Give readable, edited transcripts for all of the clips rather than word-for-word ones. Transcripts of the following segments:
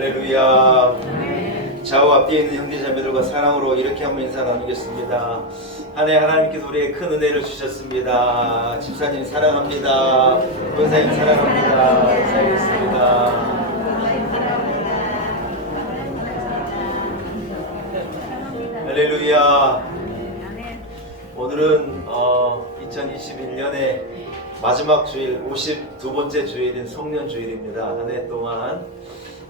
할렐루야. 좌우 앞뒤에 있는 형제자매들과 사랑으로 이렇게 한번 인사 나누겠습니다. 한 해 하나님께서 우리에게 큰 은혜를 주셨습니다. 집사님 사랑합니다. 권사님 사랑합니다. 사랑했습니다. 할렐루야. 오늘은 2021년의 마지막 주일 52번째 주일인 성년주일입니다. 한 해 동안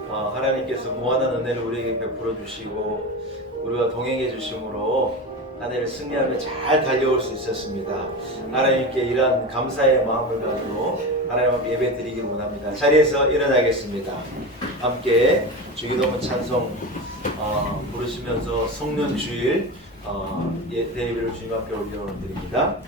하나님께서 무한한 은혜를 우리에게 베풀어 주시고 우리와 동행해 주심으로 한 해를 승리하며 잘 달려올 수 있었습니다. 하나님께 이러한 감사의 마음을 가지고 하나님 앞에 예배 드리기를 원합니다. 자리에서 일어나겠습니다. 함께 주기도문 찬송 부르시면서 성년주일 예배를 주님 앞에 올려드립니다.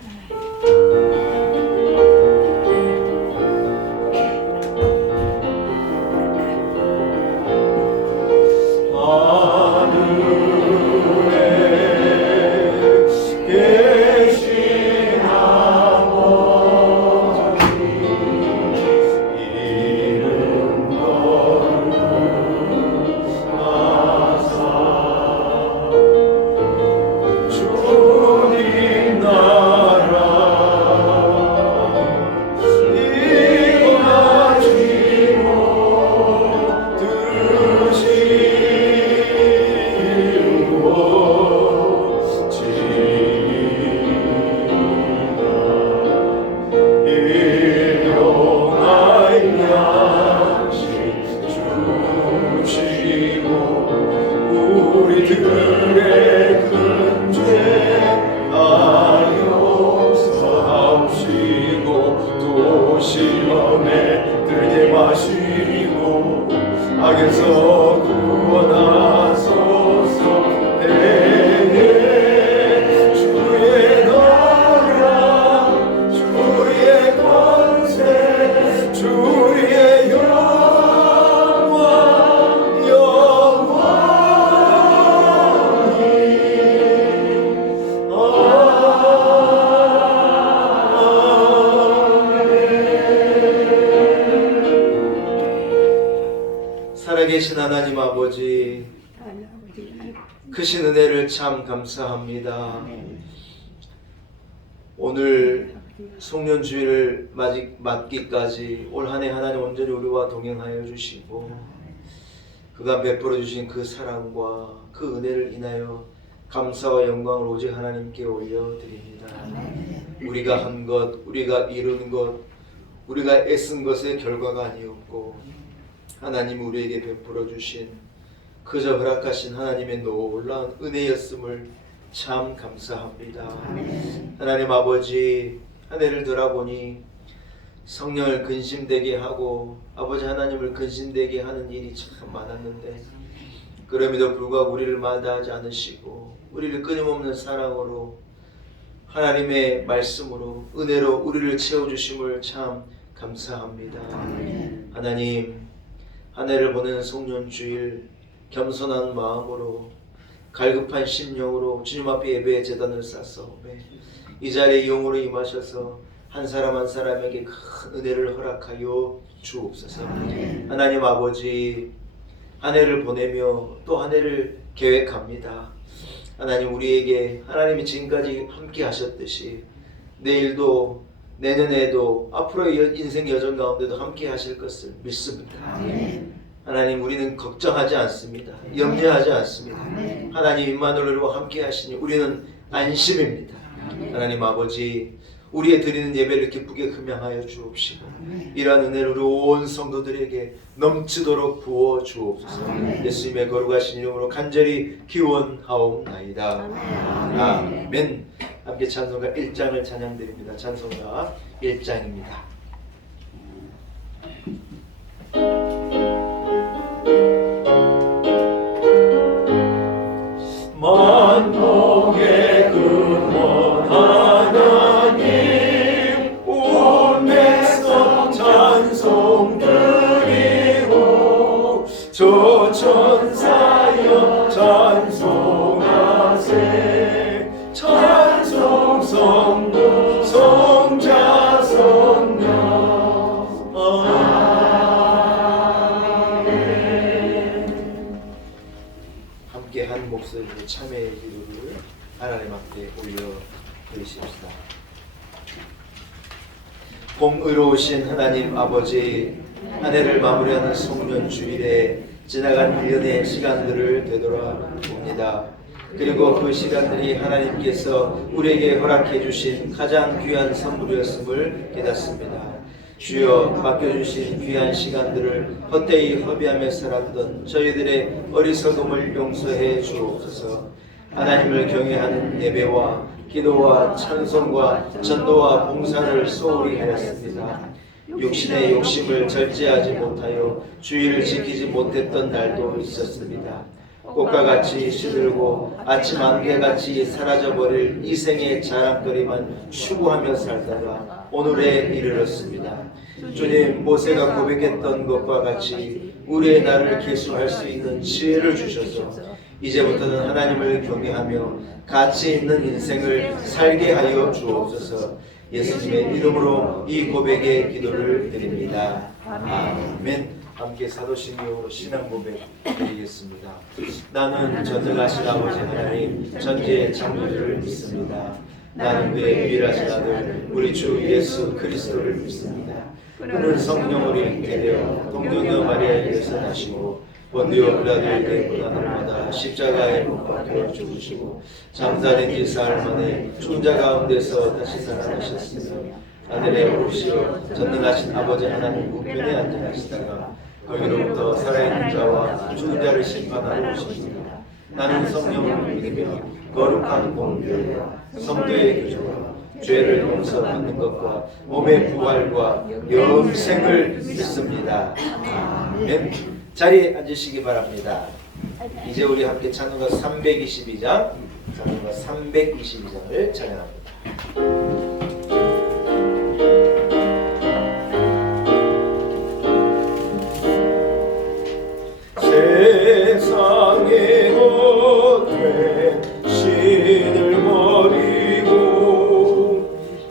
살아계신 하나님 아버지, 크신 은혜를 참 감사합니다. 오늘 송년주일을 맞기까지 올 한 해 하나님 온전히 우리와 동행하여 주시고 그가 베풀어 주신 그 사랑과 그 은혜를 인하여 감사와 영광을 오직 하나님께 올려드립니다. 우리가 한 것, 우리가 이룬 것, 우리가 애쓴 것의 결과가 아니었고 하나님 우리에게 베풀어 주신 그저 허락하신 하나님의 놀라운 은혜였음을 참 감사합니다. 하나님 아버지, 한 해를 돌아보니 성령을 근심되게 하고 아버지 하나님을 근심되게 하는 일이 참 많았는데 그럼에도 불구하고 우리를 마다하지 않으시고 우리를 끊임없는 사랑으로 하나님의 말씀으로 은혜로 우리를 채워주심을 참 감사합니다. 하나님, 한 해를 보내는 송년주일 겸손한 마음으로 갈급한 심령으로 주님 앞에 예배의 제단을 쌓사오매 이 자리에 영으로 임하셔서 한 사람 한 사람에게 큰 은혜를 허락하여 주옵소서. 하나님 아버지, 한 해를 보내며 또 한 해를 계획합니다. 하나님 우리에게 하나님이 지금까지 함께 하셨듯이 내일도 내년에도 앞으로의 인생 여정 가운데도 함께 하실 것을 믿습니다. 하나님 우리는 걱정하지 않습니다. 염려하지 않습니다. 하나님 임마누엘과 함께 하시니 우리는 안심입니다. 하나님 아버지, 우리의 드리는 예배를 기쁘게 흠양하여 주옵시고 이러한 은혜를 온 성도들에게 넘치도록 부어 주옵소서. 예수님의 거룩하신 이름으로 간절히 기원하옵나이다. 아멘. 함께 찬송가 1장을 찬양드립니다. 찬송가 1장입니다. 만복의 근원 하나님 온 백성 찬송 드리고 저 천사여 찬송하세 찬송 성도 성자 성녀 아멘. 목소리로 참회의 기도를 하나님 앞에 올려드리십시다. 공의로우신 하나님 아버지, 한 해를 마무리하는 송년 주일에 지나간 1년의 시간들을 되돌아봅니다. 그리고 그 시간들이 하나님께서 우리에게 허락해 주신 가장 귀한 선물이었음을 깨닫습니다. 주여, 맡겨주신 귀한 시간들을 헛되이 허비하며 살았던 저희들의 어리석음을 용서해 주옵소서. 하나님을 경외하는 예배와 기도와 찬송과 전도와 봉사를 소홀히 하였습니다. 육신의 욕심을 절제하지 못하여 주의를 지키지 못했던 날도 있었습니다. 꽃과 같이 시들고 아침 안개같이 사라져버릴 이 생의 자랑거리만 추구하며 살다가 오늘에 이르렀습니다. 주님, 모세가 고백했던 것과 같이 우리의 날을 계수할 수 있는 지혜를 주셔서 이제부터는 하나님을 경외하며 가치 있는 인생을 살게 하여 주옵소서. 예수님의 이름으로 이 고백의 기도를 드립니다. 아멘. 함께 사도신경으로 신앙 고백 드리겠습니다. 나는 전능하신 아버지 하나님 전지의 창조주를 믿습니다. 나는 그의 유일하신 아들 우리 주 예수 그리스도를 믿습니다. 그는 성령으로 잉태 되어 동정녀 마리아에게서 나시고 본디오 빌라도의 때 고난을 받아 십자가에 못 박혀 죽으시고 장사된 지 사흘 만에 죽은 자 가운데서 다시 살아나셨으며 하늘에 오르시어 전능하신 아버지 하나님 우편에 앉아계시다가 거기로부터 살아있는 자와 죽은 자를 심판하러 오십니다. 나는 성령을 믿으며 거룩한 공교회와 성도의 교제와 죄를 용서받는 것과 몸의 부활과 영생을 믿습니다. 아멘. 자리에 앉으시기 바랍니다. 이제 우리 함께 찬송가 322장 찬양합니다. 세상의 헛된 신을 버리고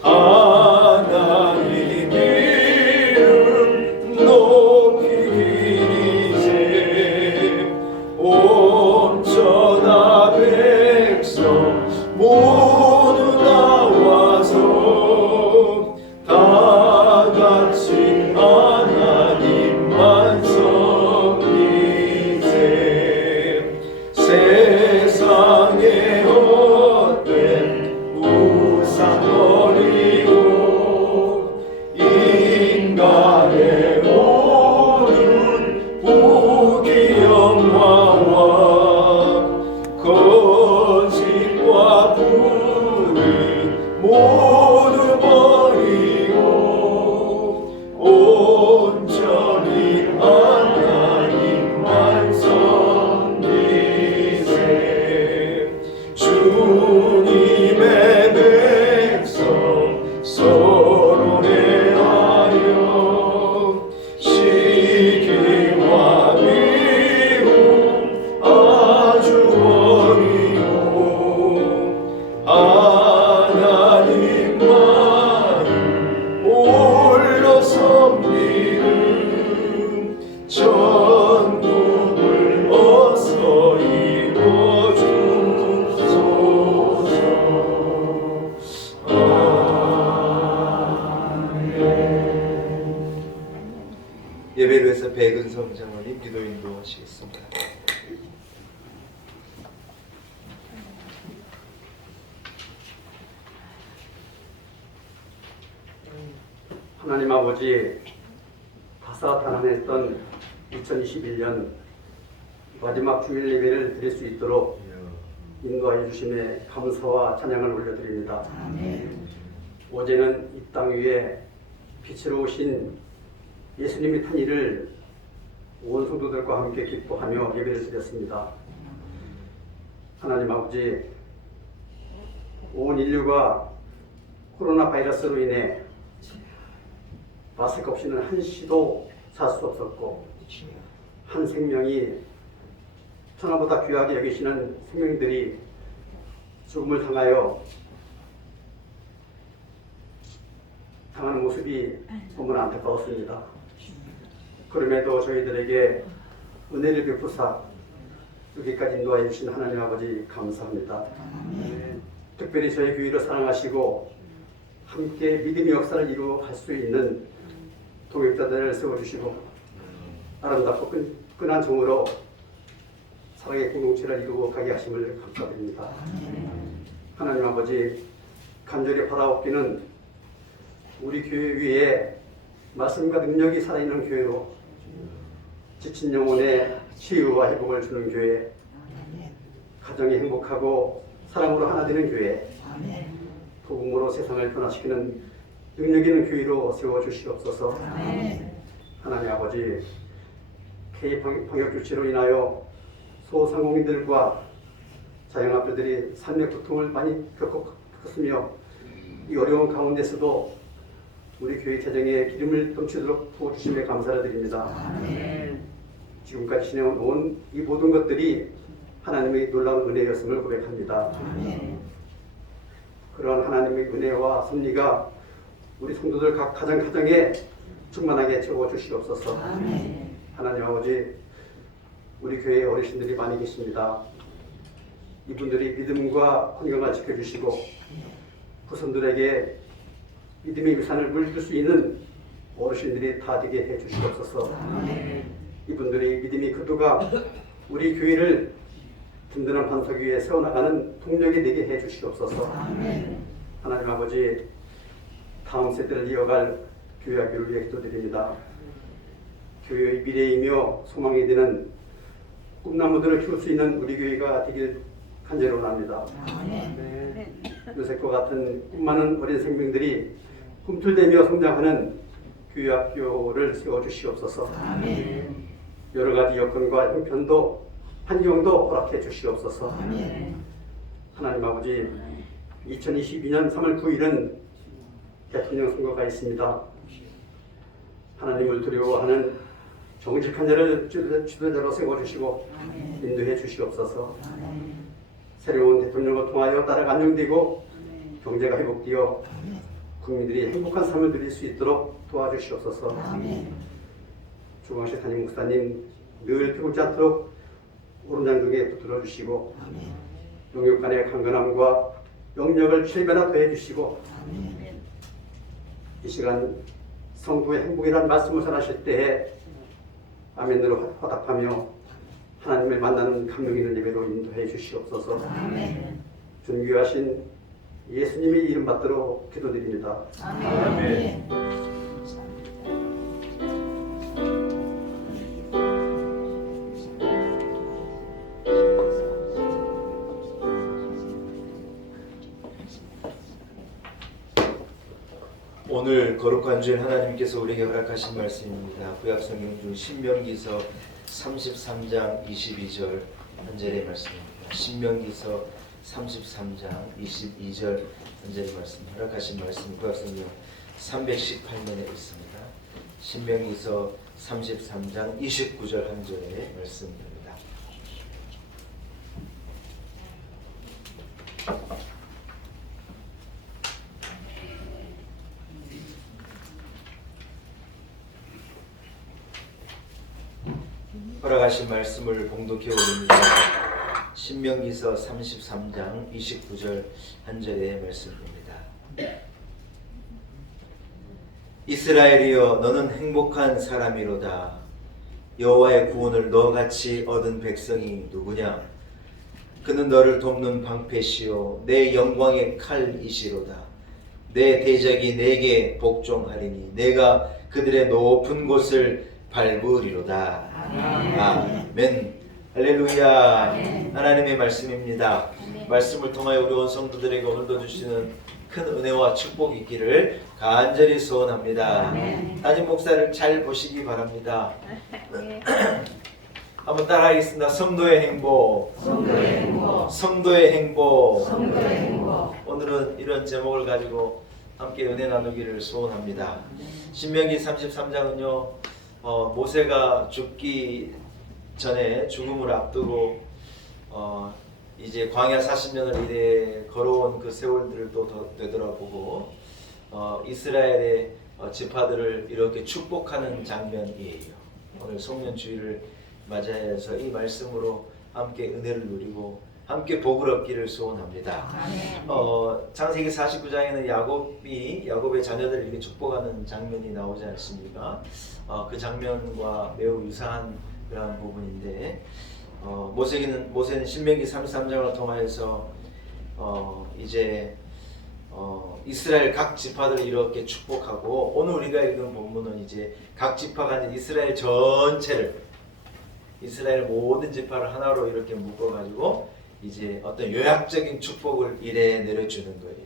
하나님 이름 높이기세. 온 천하 백성 모두 나와서 다 같이 하나님만 세상의 헛된 우상 버리고 인간의 모든 부귀 영화와 거짓과 불의 모두 버리고 온전히 하나님만 주님의 백성 서로 대하여 시기와 미움 아주 버리고 하나님만을 올려서 믿음 전국을 어서 예배를 위해서 백은성 장로님 기도 인도하시겠습니다. 하나님 아버지, 다사다난했던 2021년 마지막 주일 예배를 드릴 수 있도록 인도하여 주심에 감사와 찬양을 올려드립니다. 어제는 이 땅 위에 빛으로 오신 예수님의 탄일을 온 성도들과 함께 기뻐하며 예배를 드렸습니다. 하나님 아버지, 온 인류가 코로나 바이러스로 인해 마스크 없이는 한시도 살 수 없었고, 한 생명이 천하보다 귀하게 여기시는 생명들이 죽음을 당하는 모습이 너무나 안타까웠습니다. 그럼에도 저희들에게 은혜를 베푸사 여기까지 인도하여 주신 하나님 아버지 감사합니다. 특별히 저희 교회를 사랑하시고 함께 믿음의 역사를 이루어갈 수 있는 동역자들을 세워주시고 아름답고 끈한 정으로 사랑의 공동체를 이루어 가게 하심을 감사드립니다. 하나님 아버지 간절히 바라옵기는 우리 교회 위에 말씀과 능력이 살아있는 교회로 지친 영혼의 치유와 회복을 주는 교회, 가정이 행복하고 사랑으로 하나 되는 교회, 복음으로 세상을 변화시키는 능력 있는 교회로 세워주시옵소서. 하나님 아버지 K 방역 조치로 인하여 소상공인들과 자영업자들이 삶의 고통을 많이 겪었으며 이 어려운 가운데서도 우리 교회 재정에 기름을 넘치도록 부어주심에 감사를 드립니다. 지금까지 지내온 이 모든 것들이 하나님의 놀라운 은혜였음을 고백합니다. 그러한 하나님의 은혜와 섭리가 우리 성도들 각 가정에 충만하게 채워주시옵소서. 하나님 아버지 우리 교회에 어르신들이 많이 계십니다. 이분들이 믿음과 환경을 지켜주시고 후손들에게 믿음의 유산을 물릴 수 있는 어르신들이 다 되게 해주시옵소서. 이분들이 믿음의 그도가 우리 교회를 든든한 반석 위에 세워나가는 동력이 되게 해주시옵소서. 하나님 아버지 다음 세대를 이어갈 교회학교를 위해 기도드립니다. 교회의 미래이며 소망이 되는 꿈나무들을 키울 수 있는 우리 교회가 되길 간절히 원합니다. 요셉과 같은 꿈 많은 어린 생명들이 꿈틀대며 성장하는 교회학교를 세워주시옵소서. 여러 가지 여건과 형편도 환경도 허락해 주시옵소서. 하나님 아버지 2022년 3월 9일은 대통령 선거가 있습니다. 하나님을 두려워하는 정직한 자를 지도자로 세워주시고 인도해 주시옵소서. 새로운 대통령을 통하여 나라가 안정되고 경제가 회복되어 국민들이 행복한 삶을 누릴 수 있도록 도와주시옵소서. 조광식 담임 목사님 늘 피곤치 않도록 오른장중에 붙들어 주시고 영육 간의 강건함과 영역을 7배나 더해 주시고 이 시간 성도의 행복이라는 말씀을 전하실 때에 아멘으로 화답하며 하나님을 만나는 감명 있는 예배로 인도해 주시옵소서. 존귀하신 예수님의 이름 받들어 기도드립니다. 아멘. 오늘 거룩한 주일 하나님께서 우리에게 허락하신 말씀입니다. 구약성경 중 신명기서 33장 22절 한 절의 말씀입니다. 신명기서 33장 22절 한 절의 말씀, 허락하신 말씀 구약성경 318면에 있습니다. 신명기서 33장 29절 한 절의 말씀입니다. 허락하신 말씀을 봉독해 올립니다. 신명기서 33장 29절 한 절의 말씀입니다. 이스라엘이여 너는 행복한 사람이로다. 여호와의 구원을 너같이 얻은 백성이 누구냐? 그는 너를 돕는 방패시요 내 영광의 칼이시로다. 내 대적이 내게 복종하리니 내가 그들의 높은 곳을 밟으리로다. 아멘. 할렐루야. 하나님의 말씀입니다. 말씀을 통하여 우리 온 성도들에게 오늘도 주시는 큰 은혜와 축복이 있기를 간절히 소원합니다. 담임 목사를 잘 보시기 바랍니다. 한번 따라하겠습니다. 성도의 행복. 성도의 행복. 오늘은 이런 제목을 가지고 함께 은혜 나누기를 소원합니다. 신명기 33장은요 모세가 죽기 전에 죽음을 앞두고 이제 광야 40년을 이래 걸어온 그 세월들을 또 되돌아보고 이스라엘의 지파들을 이렇게 축복하는 장면이에요. 오늘 송년주의를 맞이해서 이 말씀으로 함께 은혜를 누리고 함께 복을 얻기를 소원합니다. 창세기 49장에는 야곱의 자녀들을 이렇게 축복하는 장면이 나오지 않습니까? 그 장면과 매우 유사한 그런 부분인데 모세는 신명기 33장을 통하여서 이제 이스라엘 각 지파들을 이렇게 축복하고, 오늘 우리가 읽은 본문은 이제 각 지파가 아닌 이스라엘 전체를, 이스라엘 모든 지파를 하나로 이렇게 묶어가지고 이제 어떤 요약적인 축복을 이래 내려주는 거예요.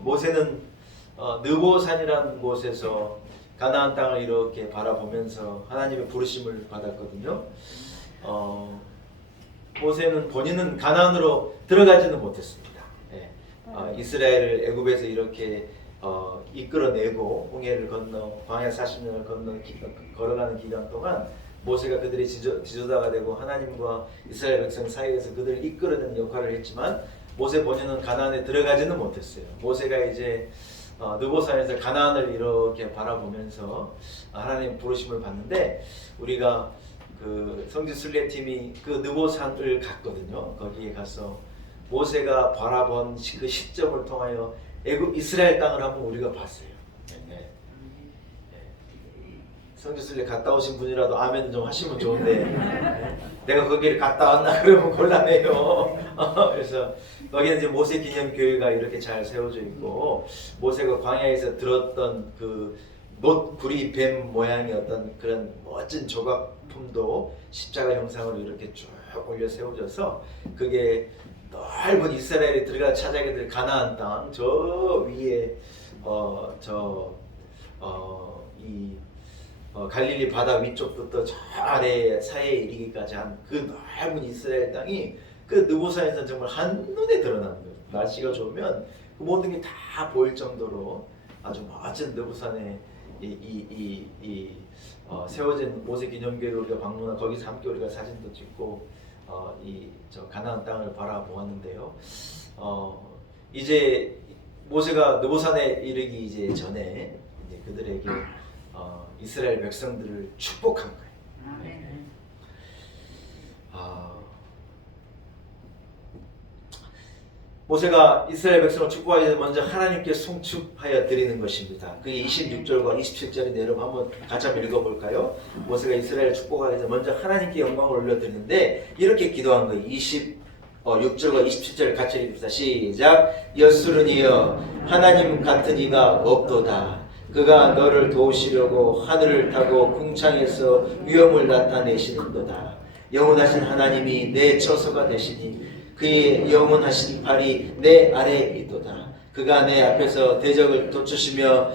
모세는 느보산이라는 곳에서 가나안 땅을 이렇게 바라보면서 하나님의 부르심을 받았거든요. 모세는 본인은 가나안으로 들어가지는 못했습니다. 이스라엘을 애굽에서 이렇게 이끌어내고 홍해를 건너 광야 40년을 건너 걸어가는 기간 동안 모세가 그들의 지도자가 되고 하나님과 이스라엘 백성 사이에서 그들을 이끌어내는 역할을 했지만 모세 본인은 가나안에 들어가지는 못했어요. 모세가 이제 느보산에서 가나안을 이렇게 바라보면서 하나님 부르심을 받는데, 우리가 그 성지 순례팀이 그 느보산을 갔거든요. 거기에 가서 모세가 바라본 그 시점을 통하여 애굽 이스라엘 땅을 한번 우리가 봤어요. 성지순례 갔다 오신 분이라도 아멘 좀 하시면 좋은데 내가 거기를 갔다 왔나 그러면 곤란해요. 그래서 거기는 이제 모세 기념 교회가 이렇게 잘 세워져 있고, 모세가 광야에서 들었던 그 놋 구리 뱀 모양의 어떤 그런 멋진 조각품도 십자가 형상으로 이렇게 쭉 올려 세워져서, 그게 넓은 이스라엘이 들어가 찾아가게 될 가나안 땅 저 위에 갈릴리 바다 위쪽부터 저 아래 사해에 이르기까지 한 그 넓은 이스라엘 땅이 그 느보산에서는 정말 한눈에 드러나는 거예요. 날씨가 좋으면 그 모든 게 다 보일 정도로 아주 멋진 느보산에 세워진 모세 기념교회를 우리가 방문하고 거기서 함께 우리가 사진도 찍고 저 가나안 땅을 바라보았는데요. 이제 모세가 느보산에 이르기 이제 전에 이제 그들에게 이스라엘 백성들을 축복한 거예요. 모세가 이스라엘 백성을 축복하기 전에 먼저 하나님께 송축하여 드리는 것입니다. 그게 26절과 27절인데 여러분 한번 같이 한번 읽어볼까요? 모세가 이스라엘을 축복하기 전에 먼저 하나님께 영광을 올려드리는데 이렇게 기도한 거예요. 26절과 27절 같이 읽읍시다. 시작. 여수르니여 하나님 같은 이가 없도다. 그가 너를 도우시려고 하늘을 타고 궁창에서 위엄을 나타내시는도다. 영원하신 하나님이 내 처소가 되시니 그의 영원하신 팔이 내 아래에 있도다. 그가 내 앞에서 대적을 돋추시며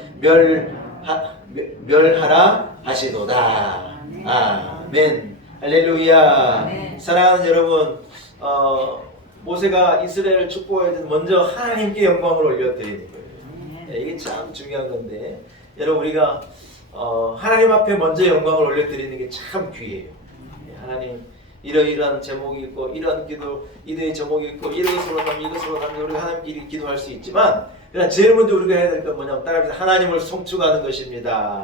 멸하라 하시도다. 아멘. 할렐루야. 사랑하는 여러분, 모세가 이스라엘을 축복해야 되는 먼저 하나님께 영광을 올려드리는 거예요. 이게 참 중요한 건데, 여러분 우리가 하나님 앞에 먼저 영광을 올려드리는 게 참 귀해요. 하나님 이러이러한 제목이 있고 이러한 기도 이러한 제목이 있고 이것으로 하면 이것으로 하면 우리가 하나님께 기도할 수 있지만, 그러나 제일 먼저 우리가 해야 될 건 뭐냐면 따라합시다. 하나님을 송축하는 것입니다.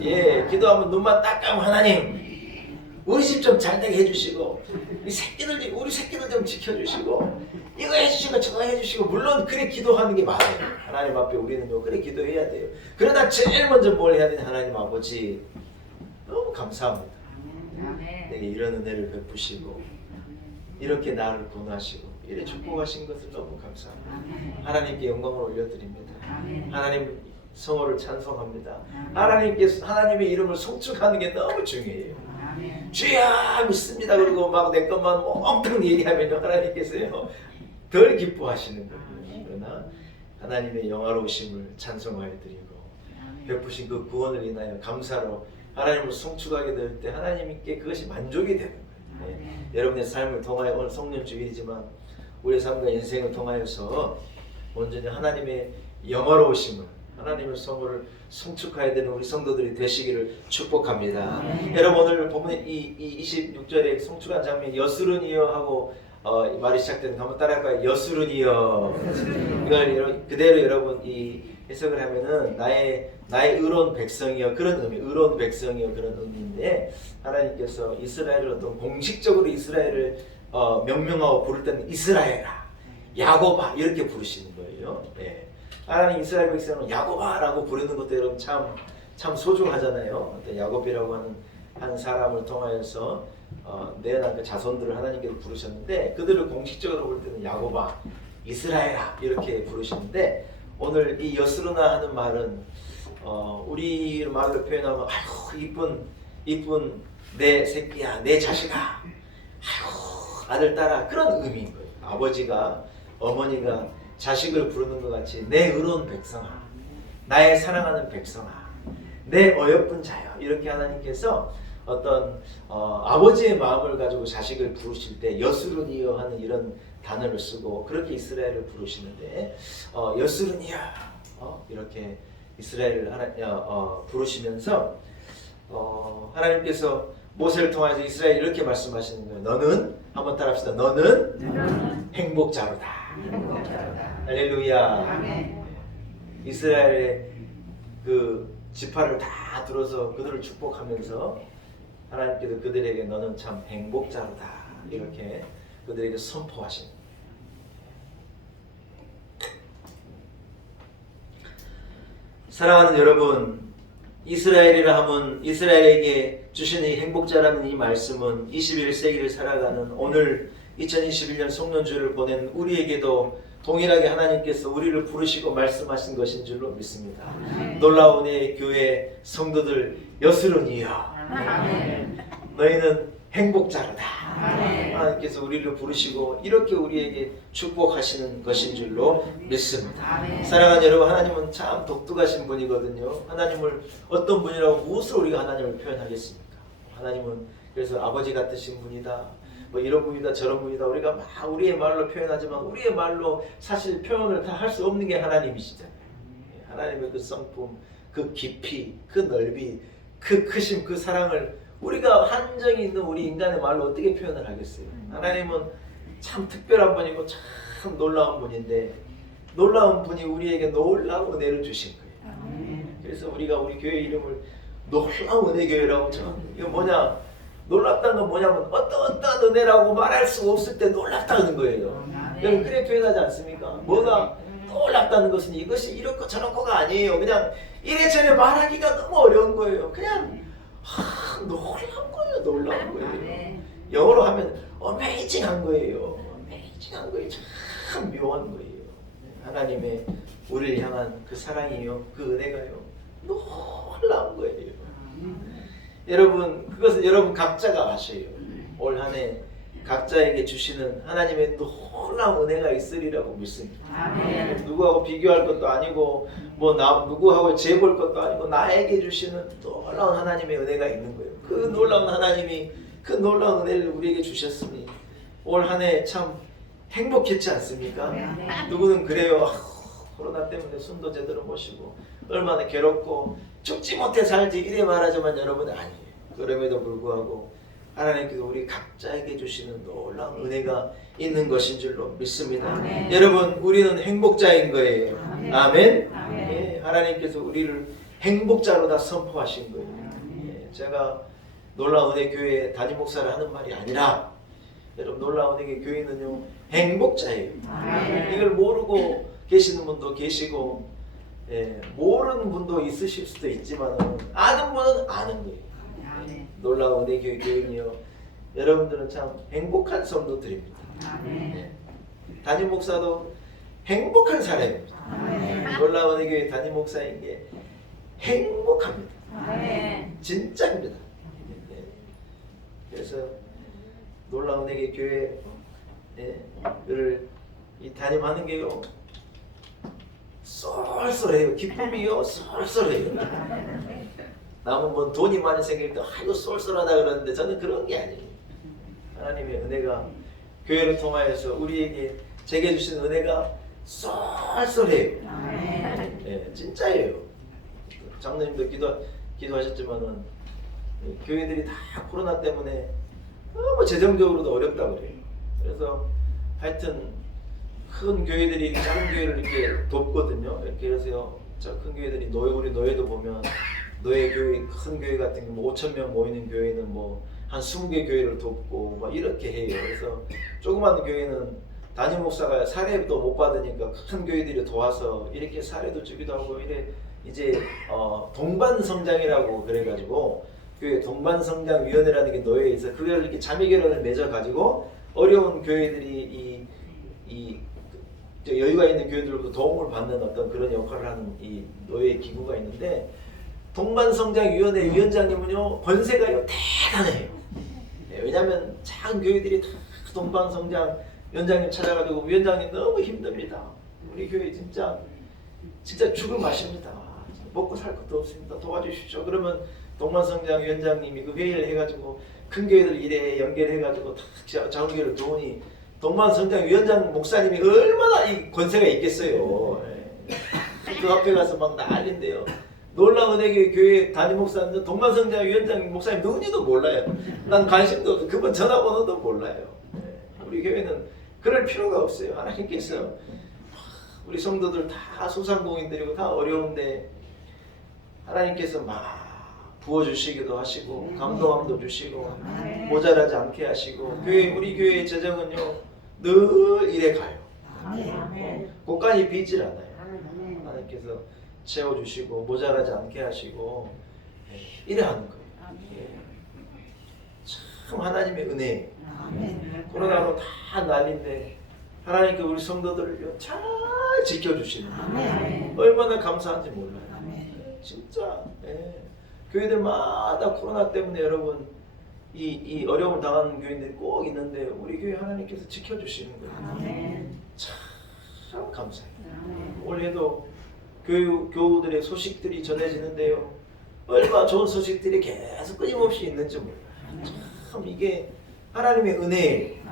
예, 기도하면 눈만 딱 감으면 하나님 우리 집 좀 잘되게 해주시고 우리 새끼들 좀 지켜주시고 이거 해주시고 저거 해주시고, 물론 그래 기도하는 게 맞아요. 하나님 앞에 우리는요 그래 기도해야 돼요. 그러나 제일 먼저 뭘 해야 되냐? 하나님 아버지 너무 감사합니다. 내게 이런 은혜를 베푸시고 이렇게 나를 구원하시고 이렇게 축복하신 것을 너무 감사합니다. 하나님께 영광을 올려드립니다. 하나님 성호를 찬송합니다. 하나님의 이름을 송축하는 게 너무 중요해요. 주야 믿습니다 그러고 막 내 것만 엉뚱 얘기하면 하나님께서요 덜 기뻐하시는 거예요. 그러나 하나님의 영화로우심을 찬송하여 드리고 베푸신 그 구원을 인하여 감사로 하나님을 송축하게 될 때 하나님께 그것이 만족이 되는 거예요. 여러분의 삶을 통하여, 오늘 성령 주일이지만 우리의 삶과 인생을 통하여서 온전히 하나님의 영화로우심을, 하나님의 성호를 송축해야 되는 우리 성도들이 되시기를 축복합니다. 여러분 오늘 보면 이 26절에 송축한 장면 여수르니여 하고 말이 시작되는 거 한번 따라할까요? 여수르니여. 이걸 그대로 여러분 이 해석을 하면은 나의 의로운 백성이여, 그런 의미, 의로운 백성이여, 그런 의미인데, 하나님께서 이스라엘을 어떤 공식적으로 이스라엘을 명명하고 부를 때는 이스라엘아, 야곱아 이렇게 부르시는 거예요. 예. 하나님 이스라엘 백성은 야곱아라고 부르는 것도 여러분 참 소중하잖아요. 야곱이라고 하는 한 사람을 통하여서 내어난 그 자손들을 하나님께서 부르셨는데, 그들을 공식적으로 부를 때는 야곱아, 이스라엘아 이렇게 부르시는데, 오늘 이 여스르나 하는 말은 우리 말로 표현하면 아이고 이쁜 내 새끼야, 내 자식아, 아이고 아들 딸아, 그런 의미인 거예요. 아버지가 어머니가 자식을 부르는 것 같이 내 의로운 백성아, 나의 사랑하는 백성아, 내 어여쁜 자여, 이렇게 하나님께서 어떤 아버지의 마음을 가지고 자식을 부르실 때 여스르니여 하는 이런 단어를 쓰고 그렇게 이스라엘을 부르시는데, 여스르니여 이렇게 이스라엘을 부르시면서 하나님께서 모세를 통해서 이스라엘 이렇게 말씀하시는 거예요. 너는, 한번 따라합시다. 너는 행복자로다. 할렐루야. 이스라엘의 그 지파를 다 들어서 그들을 축복하면서 하나님께서 그들에게 너는 참 행복자로다 이렇게 그들에게 선포하신. 사랑하는 여러분, 이스라엘이라 하면 이스라엘에게 주신 이 행복자라는 이 말씀은 21세기를 살아가는 오늘 2021년 송년주를 보낸 우리에게도 동일하게 하나님께서 우리를 부르시고 말씀하신 것인 줄로 믿습니다. 놀라운 의 교회 성도들 여스르니여, 너희는 행복자로다. 하나님께서 우리를 부르시고 이렇게 우리에게 축복하시는 것인 줄로 믿습니다. 사랑하는 여러분, 하나님은 참 독특하신 분이거든요. 하나님을 어떤 분이라고 무엇을 우리가 하나님을 표현하겠습니까? 하나님은 그래서 아버지 같으신 분이다, 뭐 이런 분이다 저런 분이다, 우리가 막 우리의 말로 표현하지만 우리의 말로 사실 표현을 다 할 수 없는 게 하나님이시잖아요. 하나님의 그 성품, 그 깊이, 그 넓이, 그 크심, 그 사랑을 우리가 한정이 있는 우리 인간의 말로 어떻게 표현을 하겠어요? 하나님은 참 특별한 분이고 참 놀라운 분인데, 놀라운 분이 우리에게 놀라운 은혜를 주신 거예요. 그래서 우리가 우리 교회 이름을 놀라운 은혜교회라고, 이거 뭐냐, 놀랍다는 건 뭐냐면 어떠한 은혜라고 말할 수 없을 때 놀랍다는 거예요. 여러분 그래 표현하지 않습니까? 뭐가 놀랍다는 것은 이것이 이렇고 저렇고가 아니에요. 그냥 이래저래 말하기가 너무 어려운 거예요. 그냥 놀라운 거예요. 놀라운 거예요. 영어로 하면 어메이징한 거예요. 어메이징한 거예요. 참 묘한 거예요. 하나님의 우리를 향한 그 사랑이요, 그 은혜가요, 놀라운 거예요. 여러분, 그것은 여러분 각자가 아셔요. 올 한 해 각자에게 주시는 하나님의 놀라운 은혜가 있으리라고 믿습니다. 누구하고 비교할 것도 아니고 누구하고 재볼 것도 아니고 나에게 주시는 놀라운 하나님의 은혜가 있는 거예요. 그 놀라운 하나님이 그 놀라운 은혜를 우리에게 주셨으니 올 한 해 참 행복했지 않습니까? 누구는 그래요. 코로나 때문에 숨도 제대로 못 쉬고 얼마나 괴롭고 죽지 못해 살지 이래 말하지만 여러분 아니에요. 그럼에도 불구하고 하나님께서 우리 각자에게 주시는 놀라운 은혜가 있는 것인 줄로 믿습니다. 아멘. 여러분 우리는 행복자인 거예요. 아멘. 예, 하나님께서 우리를 행복자로 다 선포하신 거예요. 예, 제가 놀라운 은혜 교회 담임 목사를 하는 말이 아니라 여러분 놀라운 은혜 교회는요 행복자예요. 아멘. 이걸 모르고 계시는 분도 계시고 모르는 분도 있으실 수도 있지만 아는 분은 아는 거예요. 놀라운 은혜 교회 교인이요, 여러분들은 참 행복한 성도들입니다. 담임 목사도 행복한 사람입니다. 놀라운 은혜 교회 담임 목사인 게 행복합니다. 진짜입니다. 그래서 놀라운 은혜 교회를 이 담임하는 게요 쏠쏠해요. 기쁨이요 쏠쏠해요. 남은 뭐 돈이 많이 생길 때 아이고 쏠쏠하다 그러는데 저는 그런 게 아니에요. 하나님의 은혜가 교회를 통하여서 우리에게 제게 주신 은혜가 쏠쏠해요. 네, 진짜예요. 장로님도 기도하셨지만은 교회들이 다 코로나 때문에 너무 재정적으로도 어렵다고 그래요. 그래서 하여튼 큰 교회들이 작은 교회를 이렇게 돕거든요. 이렇게 해서 저 큰 교회들이 우리 노예도 보면 노예 교회 큰 교회 같은 경우 뭐 5,000명 모이는 교회는 뭐 한 20개 교회를 돕고 막 이렇게 해요. 그래서 조그만 교회는 담임 목사가 사례도 못 받으니까 큰 교회들이 도와서 이렇게 사례도 주기도 하고 이래 이제 동반 성장이라고 그래가지고 교회 동반 성장 위원회라는 게 노예에 있어 그걸 이렇게 자매 결혼을 맺어 가지고 어려운 교회들이 여유가 있는 교회들로부터 도움을 받는 어떤 그런 역할을 하는 이 노예 기구가 있는데 동반성장위원회 위원장님은요 권세가요 대단해요. 네, 왜냐하면 작은 교회들이 다 동반성장 위원장님 찾아가지고 위원장님 너무 힘듭니다. 우리 교회 진짜 죽을 맛입니다. 먹고 살 것도 없습니다. 도와주십시오. 그러면 동반성장 위원장님이 그 회의를 해가지고 큰 교회들 일에 연결해가지고 다 작은 교회를 도우니 동반성장 위원장 목사님이 얼마나 이 권세가 있겠어요. 그 앞에 가서 막 난리인데요. 놀라운 은혜교회 교회 담임 목사는 동반성장 위원장 목사님 누군지도 몰라요. 난 관심도 없고 그분 전화번호도 몰라요. 우리 교회는 그럴 필요가 없어요. 하나님께서 우리 성도들 다 소상공인들이고 다 어려운데 하나님께서 막 부어주시기도 하시고 감동함도 주시고 모자라지 않게 하시고 우리 교회의 재정은요 늘 이래 가요. 곳간이 비질 않아요. 하나님께서 채워주시고 모자라지 않게 하시고 이래 하는 거예요. 참 하나님의 은혜. 코로나로 다 난리인데 하나님께 우리 성도들을 잘 지켜주시는 거예요. 얼마나 감사한지 몰라요. 진짜 교회들마다 코로나 때문에 여러분 이 어려움을 당하는 교회들이 꼭 있는데 우리 교회 하나님께서 지켜주시는 거예요. 참 감사해요. 올해도 교우들의 소식들이 전해지는데요. 얼마나 좋은 소식들이 계속 끊임없이 있는지 몰라요. 참 이게 하나님의 은혜예요.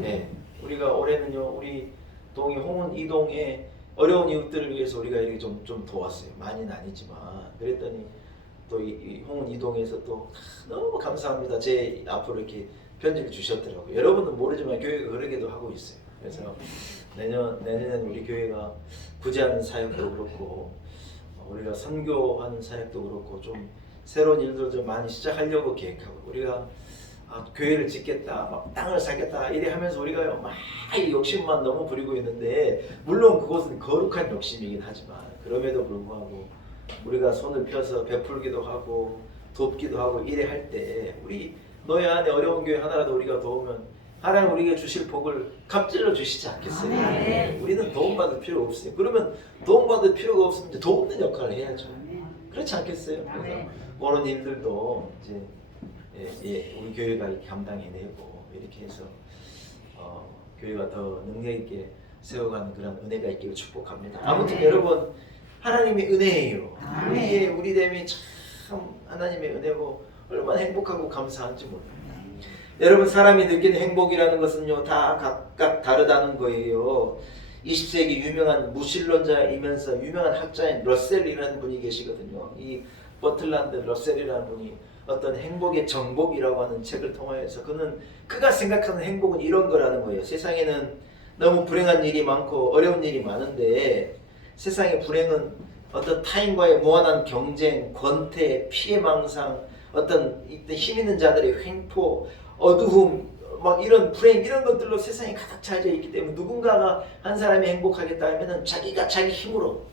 네. 우리가 올해는요 우리 동이 홍은 이동에 어려운 이웃들을 위해서 우리가 이렇게 좀 도왔어요. 많이는 아니지만 그랬더니 또 이 홍은 이동에서 또 너무 감사합니다. 제 앞으로 이렇게 편지를 주셨더라고요. 여러분은 모르지만 교회가 그러기도 하고 있어요. 그래서 내년에는 우리 교회가 구제하는 사역도 그렇고 우리가 선교하는 사역도 그렇고 좀 새로운 일들을 좀 많이 시작하려고 계획하고 우리가 교회를 짓겠다, 막 땅을 사겠다 이래 하면서 우리가요 막 욕심만 너무 부리고 있는데 물론 그것은 거룩한 욕심이긴 하지만 그럼에도 불구하고 우리가 손을 펴서 베풀기도 하고 돕기도 하고 이래 할 때 우리 너희 안에 어려운 교회 하나라도 우리가 도우면 하나님 우리에게 주실 복을 갑질러 주시지 않겠어요? 네. 우리는 도움받을 필요 없어요. 그러면 도움받을 필요가 없으면 이제 돕는 역할을 해야죠. 그렇지 않겠어요? 그래서 그런 일들도 이제 우리 교회가 이렇게 감당해내고 이렇게 해서 교회가 더 능력 있게 세워가는 그런 은혜가 있기를 축복합니다. 아무튼 여러분 하나님의 은혜예요. 우리 됨이 참 하나님의 은혜고 얼마나 행복하고 감사한지 몰라요. 여러분 사람이 느끼는 행복이라는 것은요 다 각각 다르다는 거예요. 20세기 유명한 무신론자이면서 유명한 학자인 러셀이라는 분이 계시거든요. 이 버틀란드 러셀이라는 분이 어떤 행복의 정복이라고 하는 책을 통하여서 그가 생각하는 행복은 이런 거라는 거예요. 세상에는 너무 불행한 일이 많고 어려운 일이 많은데 세상의 불행은 어떤 타인과의 무한한 경쟁, 권태, 피해망상, 어떤 힘 있는 자들의 횡포, 어두움, 막 이런 불행 이런 것들로 세상이 가득 차져 있기 때문에 누군가가 한 사람이 행복하겠다 하면은 자기가 자기 힘으로,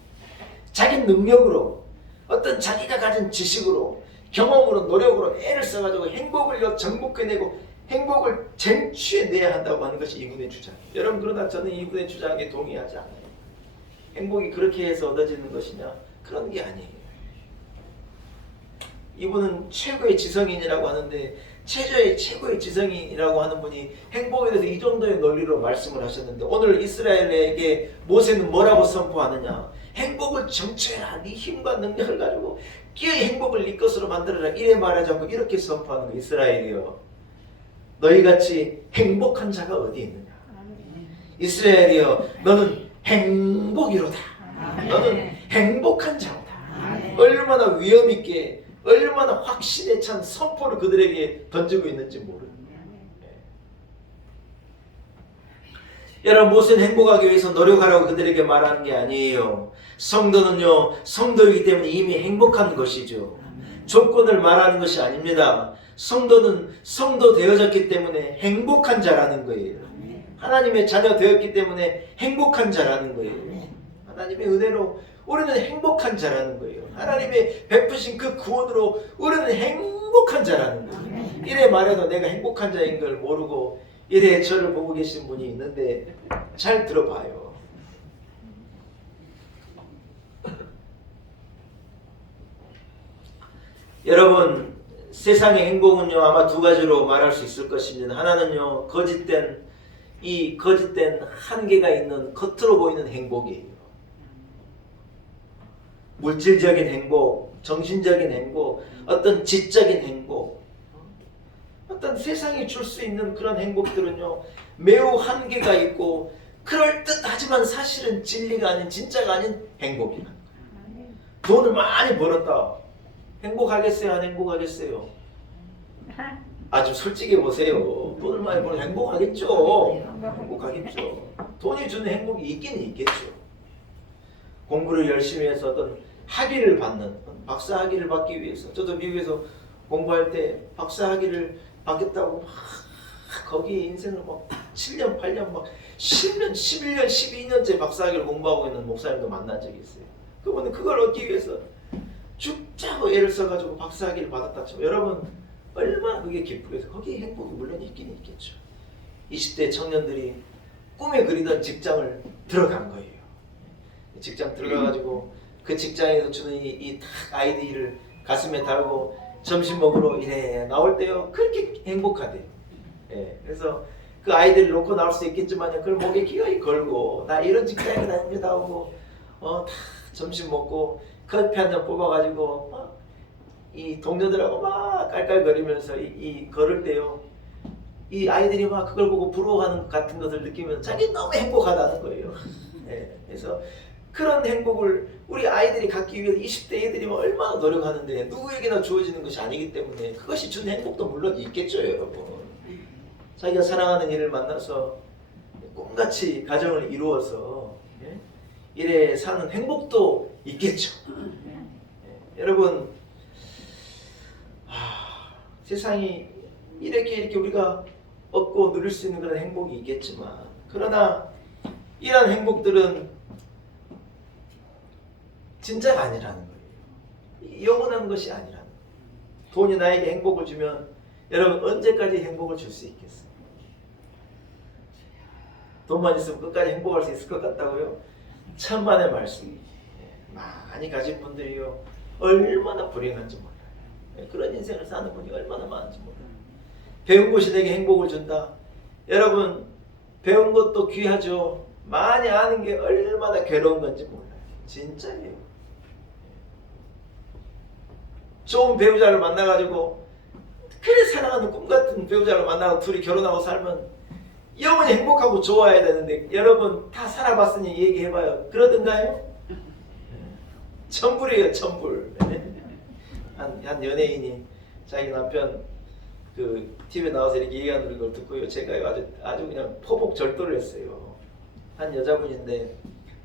자기 능력으로, 어떤 자기가 가진 지식으로, 경험으로, 노력으로 애를 써가지고 행복을 정복해내고 행복을 쟁취해내야 한다고 하는 것이 이분의 주장. 여러분 그러나 저는 이분의 주장에 동의하지 않아요. 행복이 그렇게 해서 얻어지는 것이냐? 그런 게 아니에요. 이분은 최고의 지성인이라고 하는데 최고의 지성인이라고 하는 분이 행복에 대해서 이 정도의 논리로 말씀을 하셨는데 오늘 이스라엘에게 모세는 뭐라고 선포하느냐? 행복을 정취해라. 네 힘과 능력을 가지고 기어이 행복을 네 것으로 만들어라. 이래 말하지 않고 이렇게 선포하는 거. 이스라엘이여 너희같이 행복한 자가 어디 있느냐? 이스라엘이여 너는 행복이로다. 너는 행복한 자로다. 얼마나 위험 있게 얼마나 확신에 찬 선포를 그들에게 던지고 있는지 모릅니다. 여러분 무슨 행복하기 위해서 노력하라고 그들에게 말하는 게 아니에요. 성도는요, 성도이기 때문에 이미 행복한 것이죠. 조건을 말하는 것이 아닙니다. 성도는 성도 되어졌기 때문에 행복한 자라는 거예요. 하나님의 자녀 되었기 때문에 행복한 자라는 거예요. 하나님의 은혜로 우리는 행복한 자라는 거예요. 하나님의 베푸신 그 구원으로 우리는 행복한 자라는 거예요. 이래 말해도 내가 행복한 자인 걸 모르고 이래 저를 보고 계신 분이 있는데 잘 들어봐요. 여러분, 세상의 행복은요 아마 두 가지로 말할 수 있을 것입니다. 하나는요 거짓된 한계가 있는 겉으로 보이는 행복이에요. 물질적인 행복, 정신적인 행복, 어떤 지적인 행복, 어떤 세상이 줄 수 있는 그런 행복들은요 매우 한계가 있고 그럴듯하지만 사실은 진리가 아닌 진짜가 아닌 행복이란 거예요. 돈을 많이 벌었다. 행복하겠어요? 안 행복하겠어요? 아주 솔직히 보세요. 돈을 많이 벌면 행복하겠죠? 행복하겠죠. 돈이 주는 행복이 있긴 있겠죠. 공부를 열심히 해서 어떤 학위를 받는, 박사 학위를 받기 위해서, 저도 미국에서 공부할 때 박사 학위를 받겠다고 막 거기 인생을 막 7년, 8년, 막 10년, 11년, 12년째 박사 학위를 공부하고 있는 목사님도 만난 적이 있어요. 그분은 그걸 얻기 위해서 죽자고 애를 써가지고 박사 학위를 받았다 치면 여러분 얼마나 그게 기쁘겠어요. 거기에 행복이 물론 있긴 있겠죠. 20대 청년들이 꿈에 그리던 직장을 들어간 거예요. 직장 들어가가지고 그 직장에서 주는 이 아이디를 가슴에 달고 점심 먹으러 이래 나올 때요 그렇게 행복하대요. 예, 그래서 그 아이들을 놓고 나올 수 있겠지만 그걸 목에 기어이 걸고 나 이런 직장에 다닙니다 하고 다 점심 먹고 커피 한 잔 뽑아가지고 이 동료들하고 막 깔깔거리면서 이 걸을 때요 이 아이들이 막 그걸 보고 부러워하는 것 같은 것을 느끼면서 자기 너무 행복하다는 거예요. 예, 그래서 그런 행복을 우리 아이들이 갖기 위해서 20대 애들이 얼마나 노력하는데 누구에게나 주어지는 것이 아니기 때문에 그것이 준 행복도 물론 있겠죠. 여러분 자기가 사랑하는 이를 만나서 꿈같이 가정을 이루어서 이래 사는 행복도 있겠죠. 여러분 세상이 이렇게 우리가 얻고 누릴 수 있는 그런 행복이 있겠지만 그러나 이런 행복들은 진짜가 아니라는 거예요. 영원한 것이 아니라는 거예요. 돈이 나에게 행복을 주면 여러분 언제까지 행복을 줄 수 있겠어요? 돈만 있으면 끝까지 행복할 수 있을 것 같다고요? 천만의 말씀. 많이 가진 분들이요 얼마나 불행한지 몰라요. 그런 인생을 사는 분이 얼마나 많은지 몰라요. 배운 것이 내게 행복을 준다. 여러분 배운 것도 귀하죠. 많이 아는 게 얼마나 괴로운 건지 몰라요. 진짜예요. 좋은 배우자를 만나가지고 그래 사랑하는 꿈같은 배우자를 만나고 둘이 결혼하고 살면 영원히 행복하고 좋아야 되는데 여러분 다 살아봤으니 얘기해봐요. 그러던가요? 천불이에요. 천불. 한 연예인이 자기 남편 그 TV에 나와서 이렇게 얘기하는 걸 듣고요 제가 아주 그냥 포복 절도를 했어요. 한 여자분인데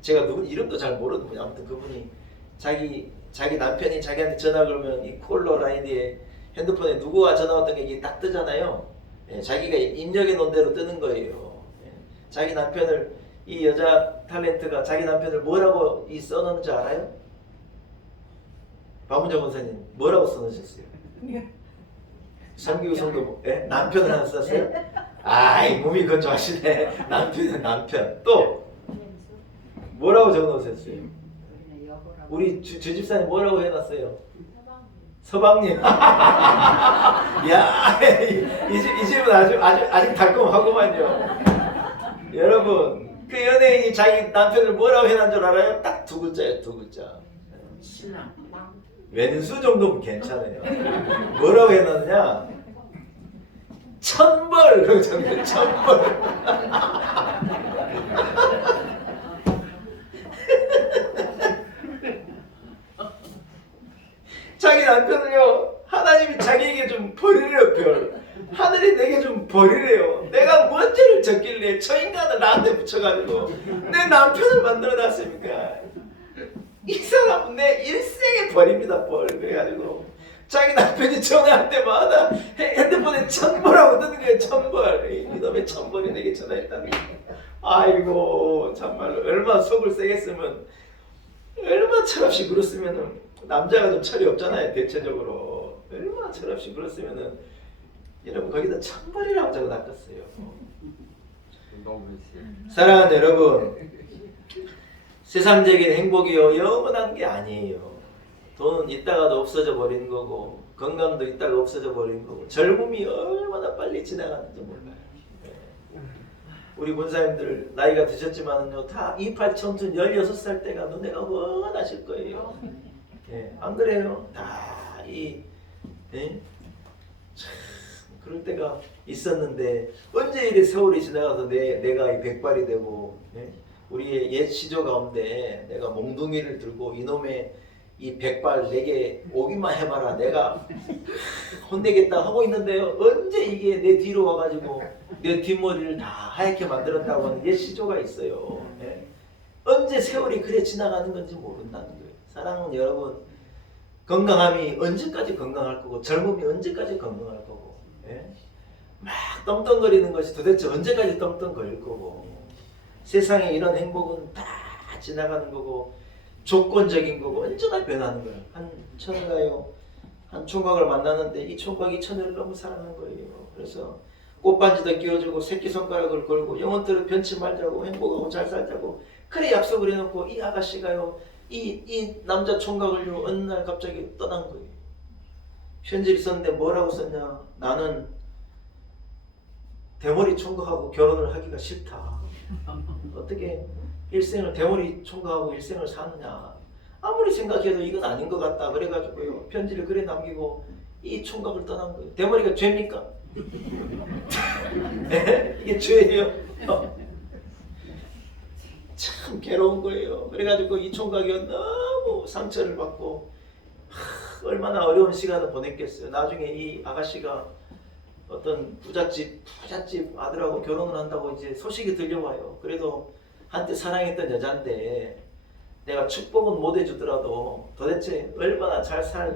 제가 누군 이름도 잘 모르는 분이 아무튼 그분이 자기 남편이 자기한테 전화 걸면 이 콜러 아이디에 핸드폰에 누구와 전화 왔던 게 이게 딱 뜨잖아요. 예, 자기가 입력해 놓은 대로 뜨는 거예요. 예, 자기 남편을 이 여자 탤런트가 자기 남편을 뭐라고 써놓은 줄 알아요? 박문정 원사님 뭐라고 써놓으셨어요? 성규 성도 남편을 하나 썼어요? 아이 몸이 건조하시네. 남편 또 뭐라고 적어놓으셨어요? 우리 주 집사님 뭐라고 해놨어요? 서방님. 야, 이 집은 아직 달콤하구만요. 여러분 그 연예인이 자기 남편을 뭐라고 해놓은 줄 알아요? 딱 두 글자예요. 두 글자. 신랑. 왼수 정도면 괜찮아요. 뭐라고 해놨냐? 천벌. 그러고 정말 천벌. 자기 남편을요 하나님이 자기에게 좀 벌이래요. 벌. 하늘 아들이 내게 좀 버리래요. 내가 뭔 죄를 졌길래 저 인간을 나한테 붙여가지고 내 남편을 만들어놨습니까? 이 사람은 내 일생에 벌입니다. 벌. 그래가지고 자기 남편이 전화할 때마다 핸드폰에 1000벌하고 뜨는 거예요. 1000벌. 이놈의 1000벌이 내게 전화했다는 거예요. 아이고 정말로 얼마나 속을 세겠으면, 얼마나 철없이 굴었으면은, 남자가 좀 철이 없잖아요 대체적으로. 얼마나 철없이 굴었으면은 여러분 거기다 1000벌이라고 적어놨겠어요. 사랑하는 여러분, 세상적인 행복이요 영원한 게 아니에요. 돈은 있다가도 없어져 버리는 거고, 건강도 있다가 없어져 버리는 거고, 젊음이 얼마나 빨리 지나가는지 몰라요. 우리 군사님들 나이가 드셨지만은요, 다 28, 청춘 16살 때가 눈에가 훤하실 거예요. 예, 안 그래요? 다 참 그럴 때가 있었는데, 언제 이래 세월이 지나가서 내가 이 백발이 되고, 우리의 옛 시조 가운데 내가 몽둥이를 들고 이놈의 이 백발 내게 오기만 해봐라, 내가 혼내겠다 하고 있는데요, 언제 이게 내 뒤로 와가지고 내 뒷머리를 다 하얗게 만들었다고 하는 옛 시조가 있어요. 언제 세월이 그래 지나가는 건지 모른다는 거예요. 사랑하는 여러분, 건강함이 언제까지 건강할 거고, 젊음이 언제까지 건강할 거고, 막 떵떵거리는 것이 도대체 언제까지 떵떵거릴 거고, 세상에 이런 행복은 다 지나가는 거고, 조건적인 거고, 언제나 변하는 거예요. 한 천가요, 한 총각을 만났는데 이 총각이 처녀를 너무 사랑한 거예요. 그래서 꽃반지도 끼워주고 새끼손가락을 걸고 영원토록 변치 말자고 행복하고 잘 살자고 그래 약속을 해놓고, 이 아가씨가요 이 남자 총각을요 어느 날 갑자기 떠난 거예요. 편지를 썼는데 뭐라고 썼냐, 나는 대머리 총각하고 결혼을 하기가 싫다. 어떻게 일생을 대머리 총각하고 일생을 사느냐, 아무리 생각해도 이건 아닌 것 같다. 그래가지고요 편지를 그래 남기고 이 총각을 떠난 거예요. 대머리가 죄입니까? 이게 죄예요? 참 괴로운 거예요. 그래가지고 이 총각이 너무 상처를 받고 얼마나 어려운 시간을 보냈겠어요. 나중에 이 아가씨가 어떤 부잣집 아들하고 결혼을 한다고 이제 소식이 들려와요. 그래도 한때 사랑했던 여잔데 내가 축복은 못 해주더라도 도대체 얼마나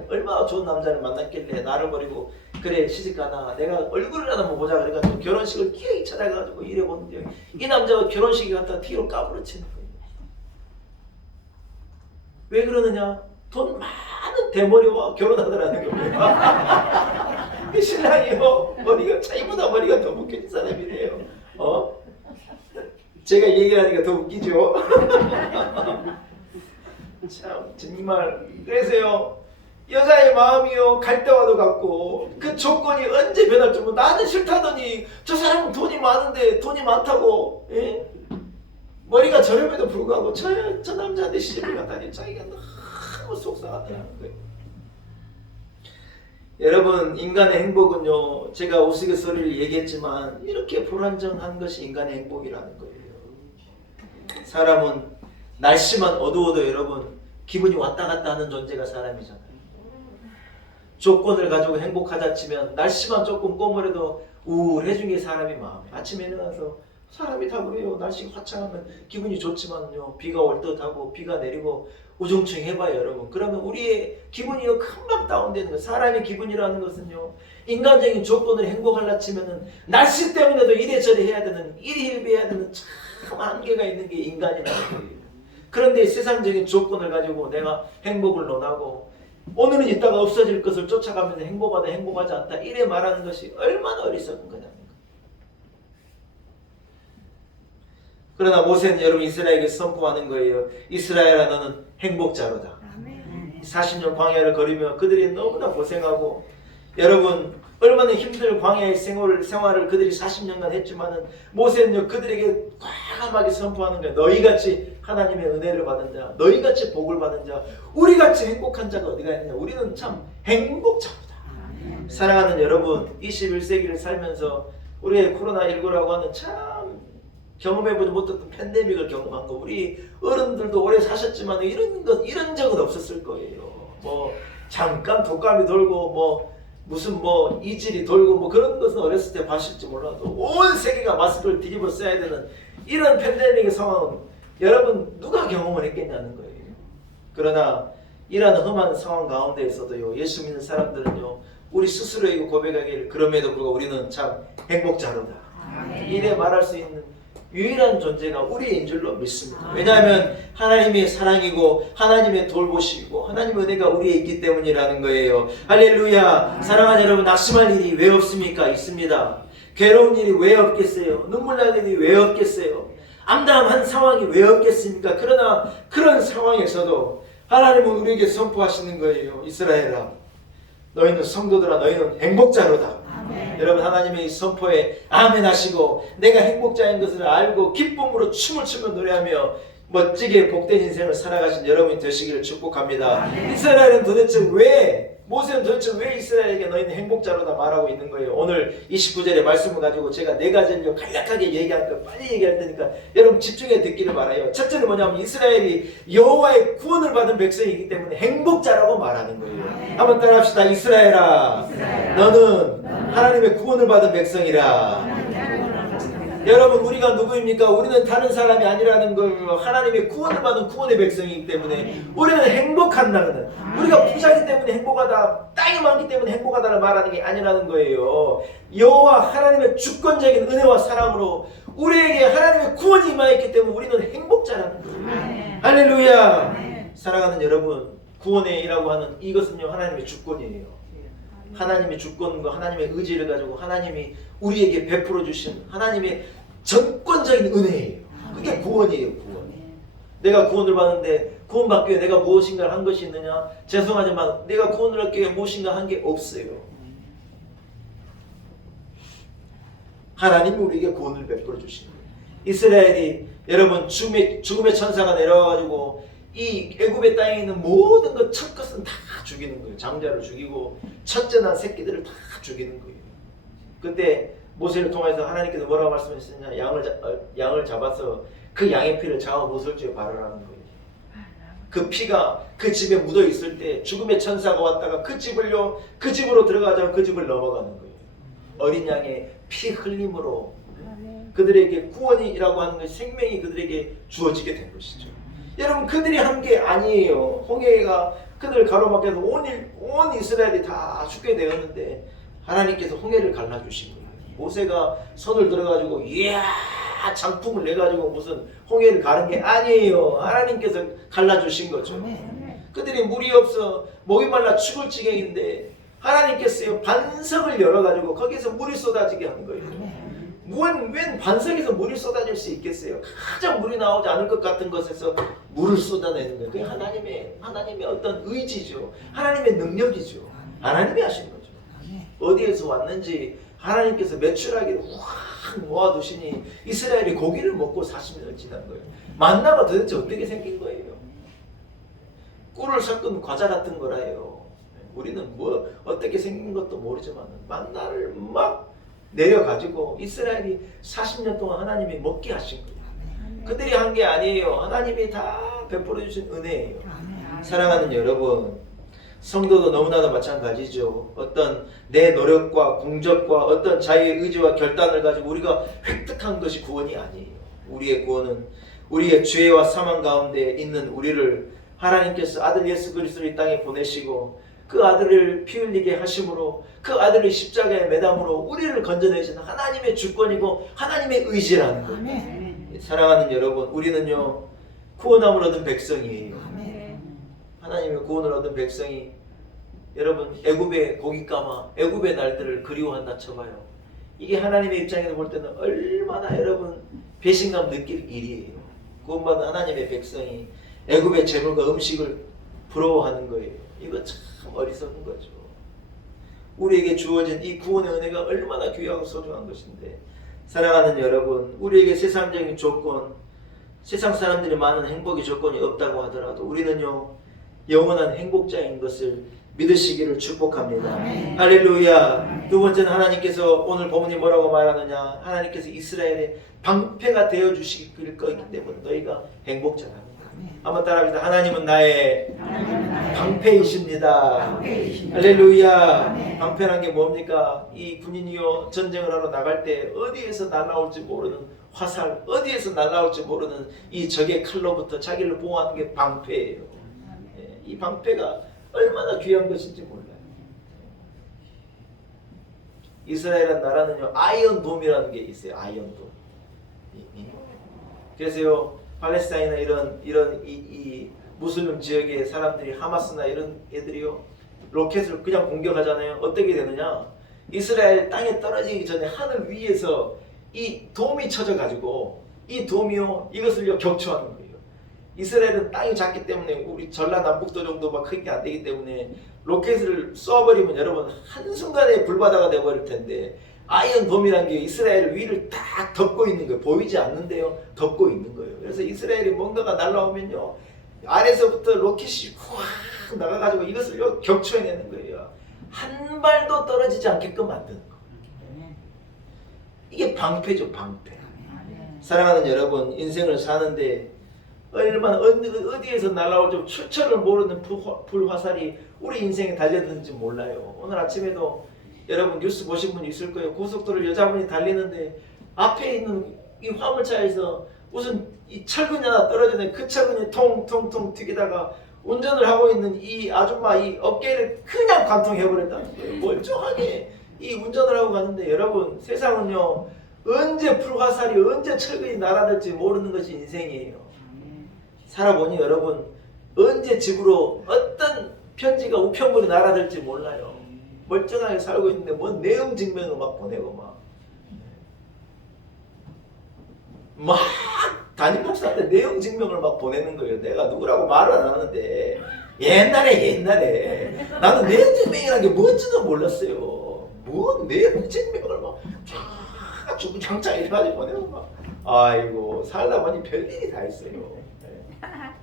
얼마나 좋은 남자를 만났길래 나를 버리고 그래 시집가나, 내가 얼굴을 하나 보자 그래가지고 결혼식을 기어이 찾아가지고 이래보는데 이 남자가 결혼식에 갔다가 뒤로 까부러치는 거예요. 왜 그러느냐? 돈 많은 대머리와 결혼하더라는 겁니다. 그 신랑이요 머리가 자기보다 머리가 더 묶여진 사람이래요. 제가 얘기를 하니까 더 웃기죠. 참 정말. 그래서요 여자의 마음이요 갈대와도 같고, 그 조건이 언제 변할 줄 모르고, 나는 싫다더니 저 사람은 돈이 많은데, 돈이 많다고 머리가 저렴에도 불구하고 저 남자한테 시집을 갔다니 자기가 너무 속상하다는 거예요. 여러분, 인간의 행복은요, 제가 우스갯소리를 얘기했지만 이렇게 불안정한 것이 인간의 행복이라는 거예요. 사람은 날씨만 어두워도 여러분 기분이 왔다 갔다 하는 존재가 사람이잖아요. 조건을 가지고 행복하자 치면 날씨만 조금 꼬물어도 우울해진 게 사람의 마음이에요. 아침에 일어나서 사람이 다 그래요. 날씨가 화창하면 기분이 좋지만요, 비가 올 듯하고 비가 내리고 우중충 해봐요 여러분. 그러면 우리의 기분이요 금방 다운되는 거예요. 사람의 기분이라는 것은요, 인간적인 조건을 행복하려 치면은 날씨 때문에도 이래저래 해야 되는, 일희일비해야 되는 참 한계가 있는 게 인간이라는 거예요. 그런데 세상적인 조건을 가지고 내가 행복을 논하고 오늘은 있다가 없어질 것을 쫓아가면서 행복하다 행복하지 않다 이래 말하는 것이 얼마나 어리석은 거냐는 거예요. 그러나 모세는 여러분 이스라엘에게 선포하는 거예요. 이스라엘아, 너는 행복자로다. 40년 광야를 걸으며 그들이 너무나 고생하고, 여러분 얼마나 힘든 광야의 생활을 그들이 40년간 했지만은 모세는요 그들에게 과감하게 선포하는 거예요. 너희같이 하나님의 은혜를 받은 자, 너희같이 복을 받은 자, 우리같이 행복한 자가 어디가 있느냐. 우리는 참 행복자로다. 사랑하는 여러분, 21세기를 살면서 우리의 코로나19라고 하는 참 경험해보지 못했던 팬데믹을 경험한 거, 우리 어른들도 오래 사셨지만 이런 적은 없었을 거예요. 뭐 잠깐 독감이 돌고 뭐 무슨 뭐 이질이 돌고 뭐 그런 것은 어렸을 때 봤을지 몰라도 온 세계가 마스크를 뒤집어 써야 되는 이런 팬데믹의 상황은 여러분 누가 경험을 했겠냐는 거예요. 그러나 이러한 험한 상황 가운데에서도요, 예수 믿는 사람들은요, 우리 스스로에게 고백하기를 그럼에도 불구하고 우리는 참 행복자로다. 이래 말할 수 있는 유일한 존재가 우리인 줄로 믿습니다. 왜냐하면 하나님의 사랑이고 하나님의 돌보시고 하나님의 은혜가 우리에 있기 때문이라는 거예요. 할렐루야. 사랑하는 여러분, 낙심할 일이 왜 없습니까? 있습니다. 괴로운 일이 왜 없겠어요? 눈물 날 일이 왜 없겠어요? 암담한 상황이 왜 없겠습니까? 그러나 그런 상황에서도 하나님은 우리에게 선포하시는 거예요. 이스라엘아, 너희는 성도들아, 너희는 행복자로다. 여러분, 하나님의 이 선포에 아멘 하시고 내가 행복자인 것을 알고 기쁨으로 춤을 추며 노래하며 멋지게 복된 인생을 살아가신 여러분이 되시기를 축복합니다. 이스라엘은 도대체 왜, 모세는 도대체 왜 이스라엘에게 너희는 행복자로다 말하고 있는 거예요? 오늘 29절의 말씀을 가지고 제가 네 가지를 간략하게 얘기할 거 빨리 얘기할 테니까 여러분 집중해 듣기를 바라요. 첫째는 뭐냐면 이스라엘이 여호와의 구원을 받은 백성이기 때문에 행복자라고 말하는 거예요. 한번 따라합시다. 이스라엘아, 너는 하나님의 구원을 받은 백성이라. 여러분, 우리가 누구입니까? 우리는 다른 사람이 아니라는 거예요. 하나님의 구원을 받은 구원의 백성이기 때문에 우리는 행복한다는, 우리가 부자이기 때문에 행복하다, 땅이 많기 때문에 행복하다는 말하는 게 아니라는 거예요. 여호와 하나님의 주권적인 은혜와 사랑으로 우리에게 하나님의 구원이 임하였기 때문에 우리는 행복자라는 거예요. 할렐루야. 사랑하는 여러분, 구원이라고 하는 이것은요, 하나님의 주권이에요. 하나님의 주권과 하나님의 의지를 가지고 하나님이 우리에게 베풀어 주신 하나님의 전권적인 은혜예요. 그게 구원이에요. 구원. 내가 구원을 받는데 구원받기 위해 내가 무엇인가 한 것이 있느냐? 죄송하지만 내가 구원을 얻기 위해 무엇인가 한 게 없어요. 하나님이 우리에게 구원을 베풀어 주신 거예요. 이스라엘이 여러분 죽음의 천사가 내려와가지고 이 애굽의 땅에 있는 모든 것 첫 것은 다 죽이는 거예요. 장자를 죽이고 첫째 난 새끼들을 다 죽이는 거예요. 그때 모세를 통해서 하나님께서 뭐라고 말씀하셨느냐? 양을 잡아서 그 양의 피를 장화 모설주에 바르라는 거예요. 그 피가 그 집에 묻어 있을 때 죽음의 천사가 왔다가 그 집으로 들어가자고 그 집을 넘어가는 거예요. 어린 양의 피 흘림으로 그들에게 구원이라고 하는 것이 생명이 그들에게 주어지게 된 것이죠. 여러분, 그들이 한 게 아니에요. 홍해가 그들을 가로막혀서 온 이스라엘이 다 죽게 되었는데 하나님께서 홍해를 갈라주신 거예요. 모세가 손을 들어가지고 이야 장풍을 내가지고 무슨 홍해를 가른 게 아니에요. 하나님께서 갈라주신 거죠. 그들이 물이 없어 목이 말라 죽을 지경인데 하나님께서요 반석을 열어가지고 거기서 물이 쏟아지게 한 거예요. 웬 반석에서 물이 쏟아질 수 있겠어요? 가장 물이 나오지 않을 것 같은 것에서 물을 쏟아내는 거예요. 그게 하나님의 어떤 의지죠. 하나님의 능력이죠. 하나님이 하신 거죠. 어디에서 왔는지 하나님께서 매출하기를 확 모아두시니 이스라엘이 고기를 먹고 40년을 지난 거예요. 만나가 도대체 어떻게 생긴 거예요? 꿀을 섞은 과자 같은 거라요. 우리는 뭐 어떻게 생긴 것도 모르지만 만나를 막 내려가지고 이스라엘이 40년 동안 하나님이 먹게 하신 거예요. 그들이 한 게 아니에요. 하나님이 다 베풀어 주신 은혜예요. 사랑하는 여러분, 성도도 너무나도 마찬가지죠. 어떤 내 노력과 공적과 어떤 자유의 의지와 결단을 가지고 우리가 획득한 것이 구원이 아니에요. 우리의 구원은 우리의 죄와 사망 가운데 있는 우리를 하나님께서 아들 예수 그리스도를 이 땅에 보내시고 그 아들을 피 흘리게 하심으로 그 아들을 십자가에 매담으로 우리를 건져내신 하나님의 주권이고 하나님의 의지라는 거예요. 사랑하는 여러분, 우리는요 구원함을 얻은 백성이에요. 하나님의 구원을 얻은 백성이 여러분 애굽의 고기 까마 애굽의 날들을 그리워한다 쳐봐요. 이게 하나님의 입장에서 볼 때는 얼마나 여러분 배신감 느낄 일이에요. 구원받은 하나님의 백성이 애굽의 재물과 음식을 부러워하는 거예요. 이거 참 어리석은 거죠. 우리에게 주어진 이 구원의 은혜가 얼마나 귀하고 소중한 것인데, 사랑하는 여러분, 우리에게 세상적인 조건, 세상 사람들이 많은 행복의 조건이 없다고 하더라도 우리는요 영원한 행복자인 것을 믿으시기를 축복합니다. 아멘. 할렐루야. 두 번째는 하나님께서 오늘 본문이 뭐라고 말하느냐, 하나님께서 이스라엘의 방패가 되어주실 거기 때문에 너희가 행복자라는 거예요. 한번 따라합시다. 하나님은 나의 방패이십니다. 할렐루야. 방패란 게 뭡니까? 이 군인이요 전쟁을 하러 나갈 때 어디에서 날아올지 모르는 화살, 어디에서 날아올지 모르는 이 적의 칼로부터 자기를 보호하는 게 방패예요. 이 방패가 얼마나 귀한 것인지 몰라요. 이스라엘이라는 나라는요 아이언돔이라는 게 있어요. 아이언돔. 그래서요 팔레스타인이나 이런 이 무슬림 지역의 사람들이 하마스나 이런 애들이요 로켓을 그냥 공격하잖아요. 어떻게 되느냐? 이스라엘 땅에 떨어지기 전에 하늘 위에서 이 돔이 쳐져 가지고 이 돔이요 이것을요 격추하는 거예요. 이스라엘은 땅이 작기 때문에 우리 전라남북도 정도만 크게 안 되기 때문에 로켓을 쏘아버리면 여러분 한순간에 불바다가 돼버릴 텐데 아이언돔이라는 게 이스라엘 위를 딱 덮고 있는 거예요. 보이지 않는데요 덮고 있는 거예요. 그래서 이스라엘이 뭔가가 날라오면요 아래서부터 로켓이 확 나가가지고 이것을요 격추해내는 거예요. 한 발도 떨어지지 않게끔 만드는 거예요. 이게 방패죠, 방패. 사랑하는 여러분, 인생을 사는데 얼마나 어디에서 날아올지 출처를 모르는 불화살이 우리 인생에 달려드는지 몰라요. 오늘 아침에도 여러분 뉴스 보신 분 있을 거예요. 고속도로를 여자분이 달리는데 앞에 있는 이 화물차에서 무슨 이 철근이 하나 떨어지네. 그 철근이 통통통 튀기다가 운전을 하고 있는 이 아줌마 이 어깨를 그냥 관통해버렸다는 거예요. 멀쩡하게 이 운전을 하고 가는데 여러분 세상은요 언제 불화살이 언제 철근이 날아들지 모르는 것이 인생이에요. 살아보니 여러분 언제 집으로 어떤 편지가 우편물이 날아들지 몰라요. 멀쩡하게 살고 있는데 뭔 내용 증명을 막 보내고 막 담임 목사한테 내용 증명을 막 보내는 거예요. 내가 누구라고 말을 안 하는데 옛날에 나는 내용 증명이라는 게 뭔지도 몰랐어요. 뭔 내용 증명을 막 주구장창 이래가지고 보내고 막 아이고 살다 보니 별일이 다 있어요. 다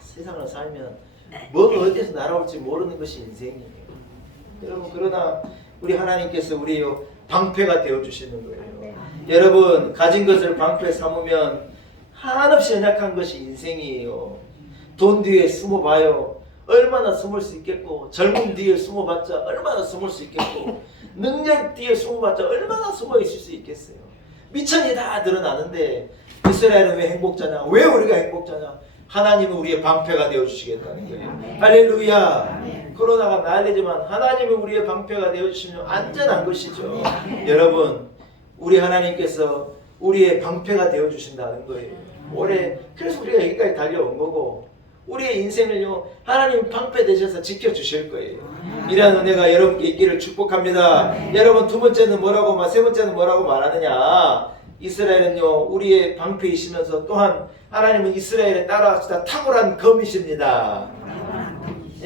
세상을 살면 뭐가 어디에서 날아올지 모르는 것이 인생이에요. 여러분 그러나 우리 하나님께서 우리의 방패가 되어주시는 거예요. 여러분 가진 것을 방패 삼으면 한없이 연약한 것이 인생이에요. 돈 뒤에 숨어봐요. 얼마나 숨을 수 있겠고 젊음 뒤에 숨어봤자 얼마나 숨을 수 있겠고 능력 뒤에 숨어봤자 얼마나 숨어 있을 수 있겠어요. 미천이 다 드러나는데 이스라엘은 왜 행복자냐? 왜 우리가 행복자냐? 하나님은 우리의 방패가 되어주시겠다는 거예요. 할렐루야. 코로나가 난리지만 하나님은 우리의 방패가 되어주시면 안전한 것이죠. 여러분 우리 하나님께서 우리의 방패가 되어주신다는 거예요. 올해 그래서 우리가 여기까지 달려온 거고 우리의 인생을요 하나님 방패 되셔서 지켜주실 거예요. 이런 은혜가 여러분께 있기를 축복합니다. 여러분 두 번째는 뭐라고 세 번째는 뭐라고 말하느냐? 이스라엘은요 우리의 방패이시면서 또한 하나님은 이스라엘에 따라 탁월한 검이십니다.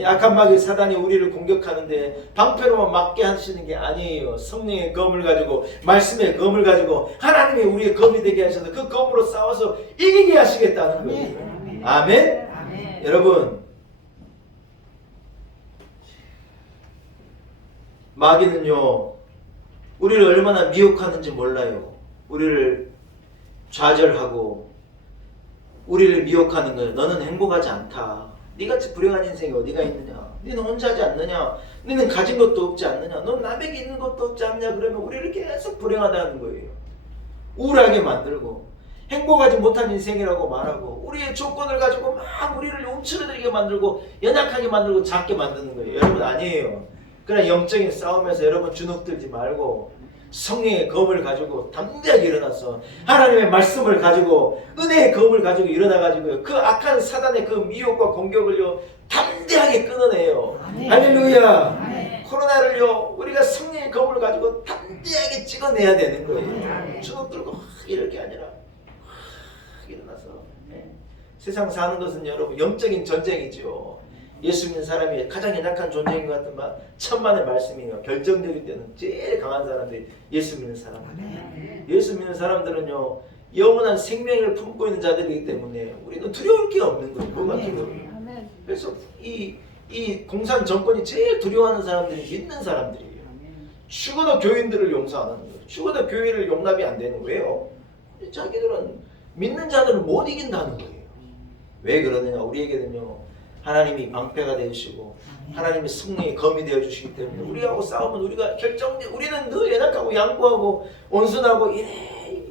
악한 마귀 사단이 우리를 공격하는데 방패로만 막게 하시는 게 아니에요. 성령의 검을 가지고 말씀의 검을 가지고 하나님이 우리의 검이 되게 하셔서 그 검으로 싸워서 이기게 하시겠다는 거예요. 아멘. 여러분 마귀는요 우리를 얼마나 미혹하는지 몰라요. 우리를 좌절하고 우리를 미혹하는 거예요. 너는 행복하지 않다. 네같이 불행한 인생이 어디가 있느냐? 너는 혼자지 않느냐? 너는 가진 것도 없지 않느냐? 넌 남에게 있는 것도 없지 않냐? 그러면 우리를 계속 불행하다는 거예요. 우울하게 만들고 행복하지 못한 인생이라고 말하고 우리의 조건을 가지고 막 우리를 움츠러들게 만들고 연약하게 만들고 작게 만드는 거예요. 여러분 아니에요. 그러나 영적인 싸움에서 여러분 주눅들지 말고 성령의 검을 가지고 담대하게 일어나서 하나님의 말씀을 가지고 은혜의 검을 가지고 일어나가지고 그 악한 사단의 그 미혹과 공격을요 담대하게 끊어내요. 할렐루야. 코로나를요 우리가 성령의 검을 가지고 담대하게 찍어내야 되는 거예요. 주눅들고 이럴 게 아니라 일어나서 세상 사는 것은 여러분 영적인 전쟁이죠. 예수 믿는 사람이 가장 연약한 존재인 것 같은 말 천만의 말씀이에요. 결정적일 때는 제일 강한 사람들이 예수 믿는 사람들이에요. 예수 믿는 사람들은요 영원한 생명을 품고 있는 자들이기 때문에 우리는 두려울 게 없는 거예요. 뭐가 두려워요? 그래서 이 공산 정권이 제일 두려워하는 사람들이 믿는 사람들이에요. 죽어도 교인들을 용서 안 하는 거예요. 죽어도 교회를 용납이 안 되는 거예요. 자기들은 믿는 자들을 못 이긴다는 거예요. 왜 그러느냐? 우리에게는요 하나님이 방패가 되시고 하나님의 승리의 검이 되어 주시기 때문에 우리하고 싸우면 우리가 우리는 늘 연약하고 양보하고 온순하고 이래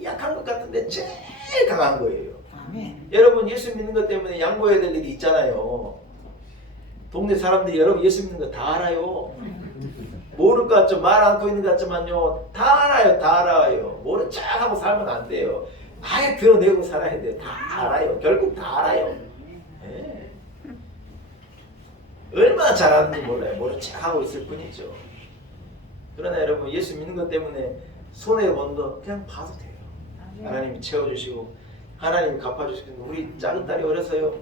약한 것 같은데 제일 강한 거예요. 아멘. 여러분 예수 믿는 것 때문에 양보해야 될 일이 있잖아요. 동네 사람들이 여러분 예수 믿는 거 다 알아요. 모를 것 같죠? 말 않고 있는 것 같지만요 다 알아요. 다 알아요. 모른 척 하고 살면 안 돼요. 아예 드러내고 살아야 돼요. 다 알아요. 결국 다 알아요. 예. 얼마나 잘하는지 몰라요. 모른 척 하고 있을 뿐이죠. 그러나 여러분 예수 믿는 것 때문에 손해본 거 그냥 봐도 돼요. 하나님이 채워주시고 하나님이 갚아주시고 우리 작은 딸이 어려서요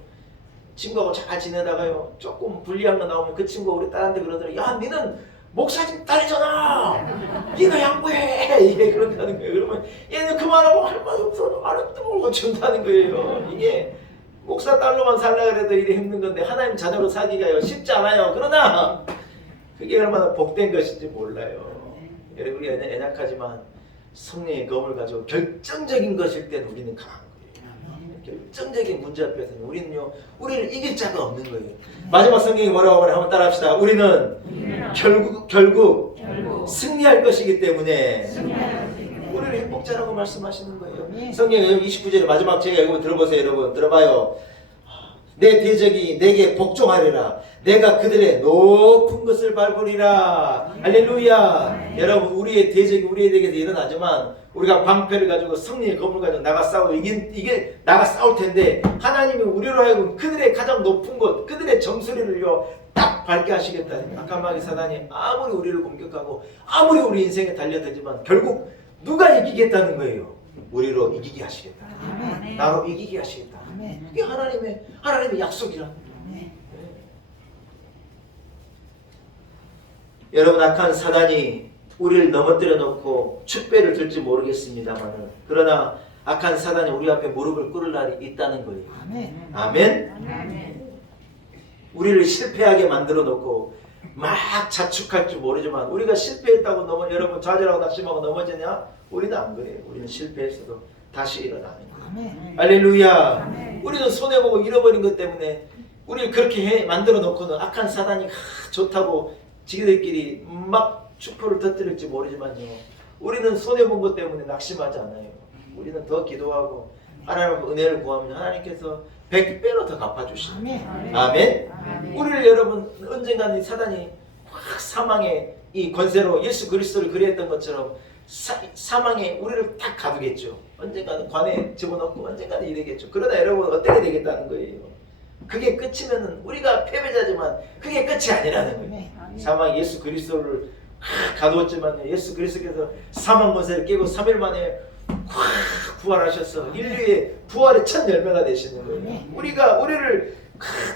친구하고 잘 지내다가요 조금 불리한 거 나오면 그 친구가 우리 딸한테 그러더라고요. 야 니는 목사님 딸이잖아. 네가 양보해. 이게 그런다는 거예요. 그러면 얘는 그만하고 할 말 없어. 알아듣고 준다는 거예요. 이게 목사 딸로만 살라 그래도 이래 힘든 건데 하나님 자녀로 사기가요 쉽지 않아요. 그러나 그게 얼마나 복된 것인지 몰라요. 여러분 우리가 연약하지만 성령의 검을 가지고 결정적인 것일 때는 우리는 강한 거예요. 결정적인 문제 앞에서는 우리는요 우리를 이길 자가 없는 거예요. 마지막 성경이 뭐라고 하나 한번 따라합시다. 우리는 결국 승리할 것이기 때문에 우리를 행복자라고 말씀하시는 거예요. 성경 29절에 마지막 제가 읽으면 들어보세요. 여러분 들어봐요. 내 대적이 내게 복종하리라. 내가 그들의 높은 것을 밟으리라. 할렐루야. 여러분 우리의 대적이 우리에게서 일어나지만 우리가 방패를 가지고 승리의 검을 가지고 나가 싸워 이게 나가 싸울 텐데 하나님이 우리로 하여금 그들의 가장 높은 곳 그들의 정수리를요 딱 밟게 하시겠다. 악한 사단이 아무리 우리를 공격하고 아무리 우리 인생에 달려들지만 결국 누가 이기겠다는 거예요? 우리로 이기게 하시겠다. 아멘. 나로 이기게 하시겠다. 아멘. 이게 하나님의 약속이라. 아멘. 여러분 악한 사단이 우리를 넘어뜨려 놓고 축배를 들지 모르겠습니다만 그러나 악한 사단이 우리 앞에 무릎을 꿇을 날이 있다는 거예요. 아멘. 아멘. 우리를 실패하게 만들어 놓고 막 자축할 줄 모르지만 우리가 실패했다고 여러분 좌절하고 낙심하고 넘어지냐? 우리는 안 그래요. 우리는 실패했어도 다시 일어나는 거예요. 아멘. 할렐루야. 우리는 손해보고 잃어버린 것 때문에 우리를 그렇게 만들어 놓고는 악한 사단이 좋다고 지들끼리 막 축포를 터뜨릴지 모르지만요 우리는 손해본 것 때문에 낙심하지 않아요. 우리는 더 기도하고 하나님 은혜를 구하면 하나님께서 100배로 더 갚아주십니다. 아멘. 아멘. 우리를 여러분 언젠가는 사단이 확 사망의 이 권세로 예수 그리스도를 그리했던 것처럼 사망에 우리를 딱 가두겠죠. 언젠가는 관에 집어넣고 언젠가는 이러겠죠. 그러나 여러분 어떻게 되겠다는 거예요? 그게 끝이면은 우리가 패배자지만 그게 끝이 아니라는 거예요. 사망 예수 그리스도를 가두었지만 예수 그리스도께서 사망 권세를 깨고 3일 만에 확 부활하셔서 인류의 부활의 첫 열매가 되시는 거예요. 우리가 우리를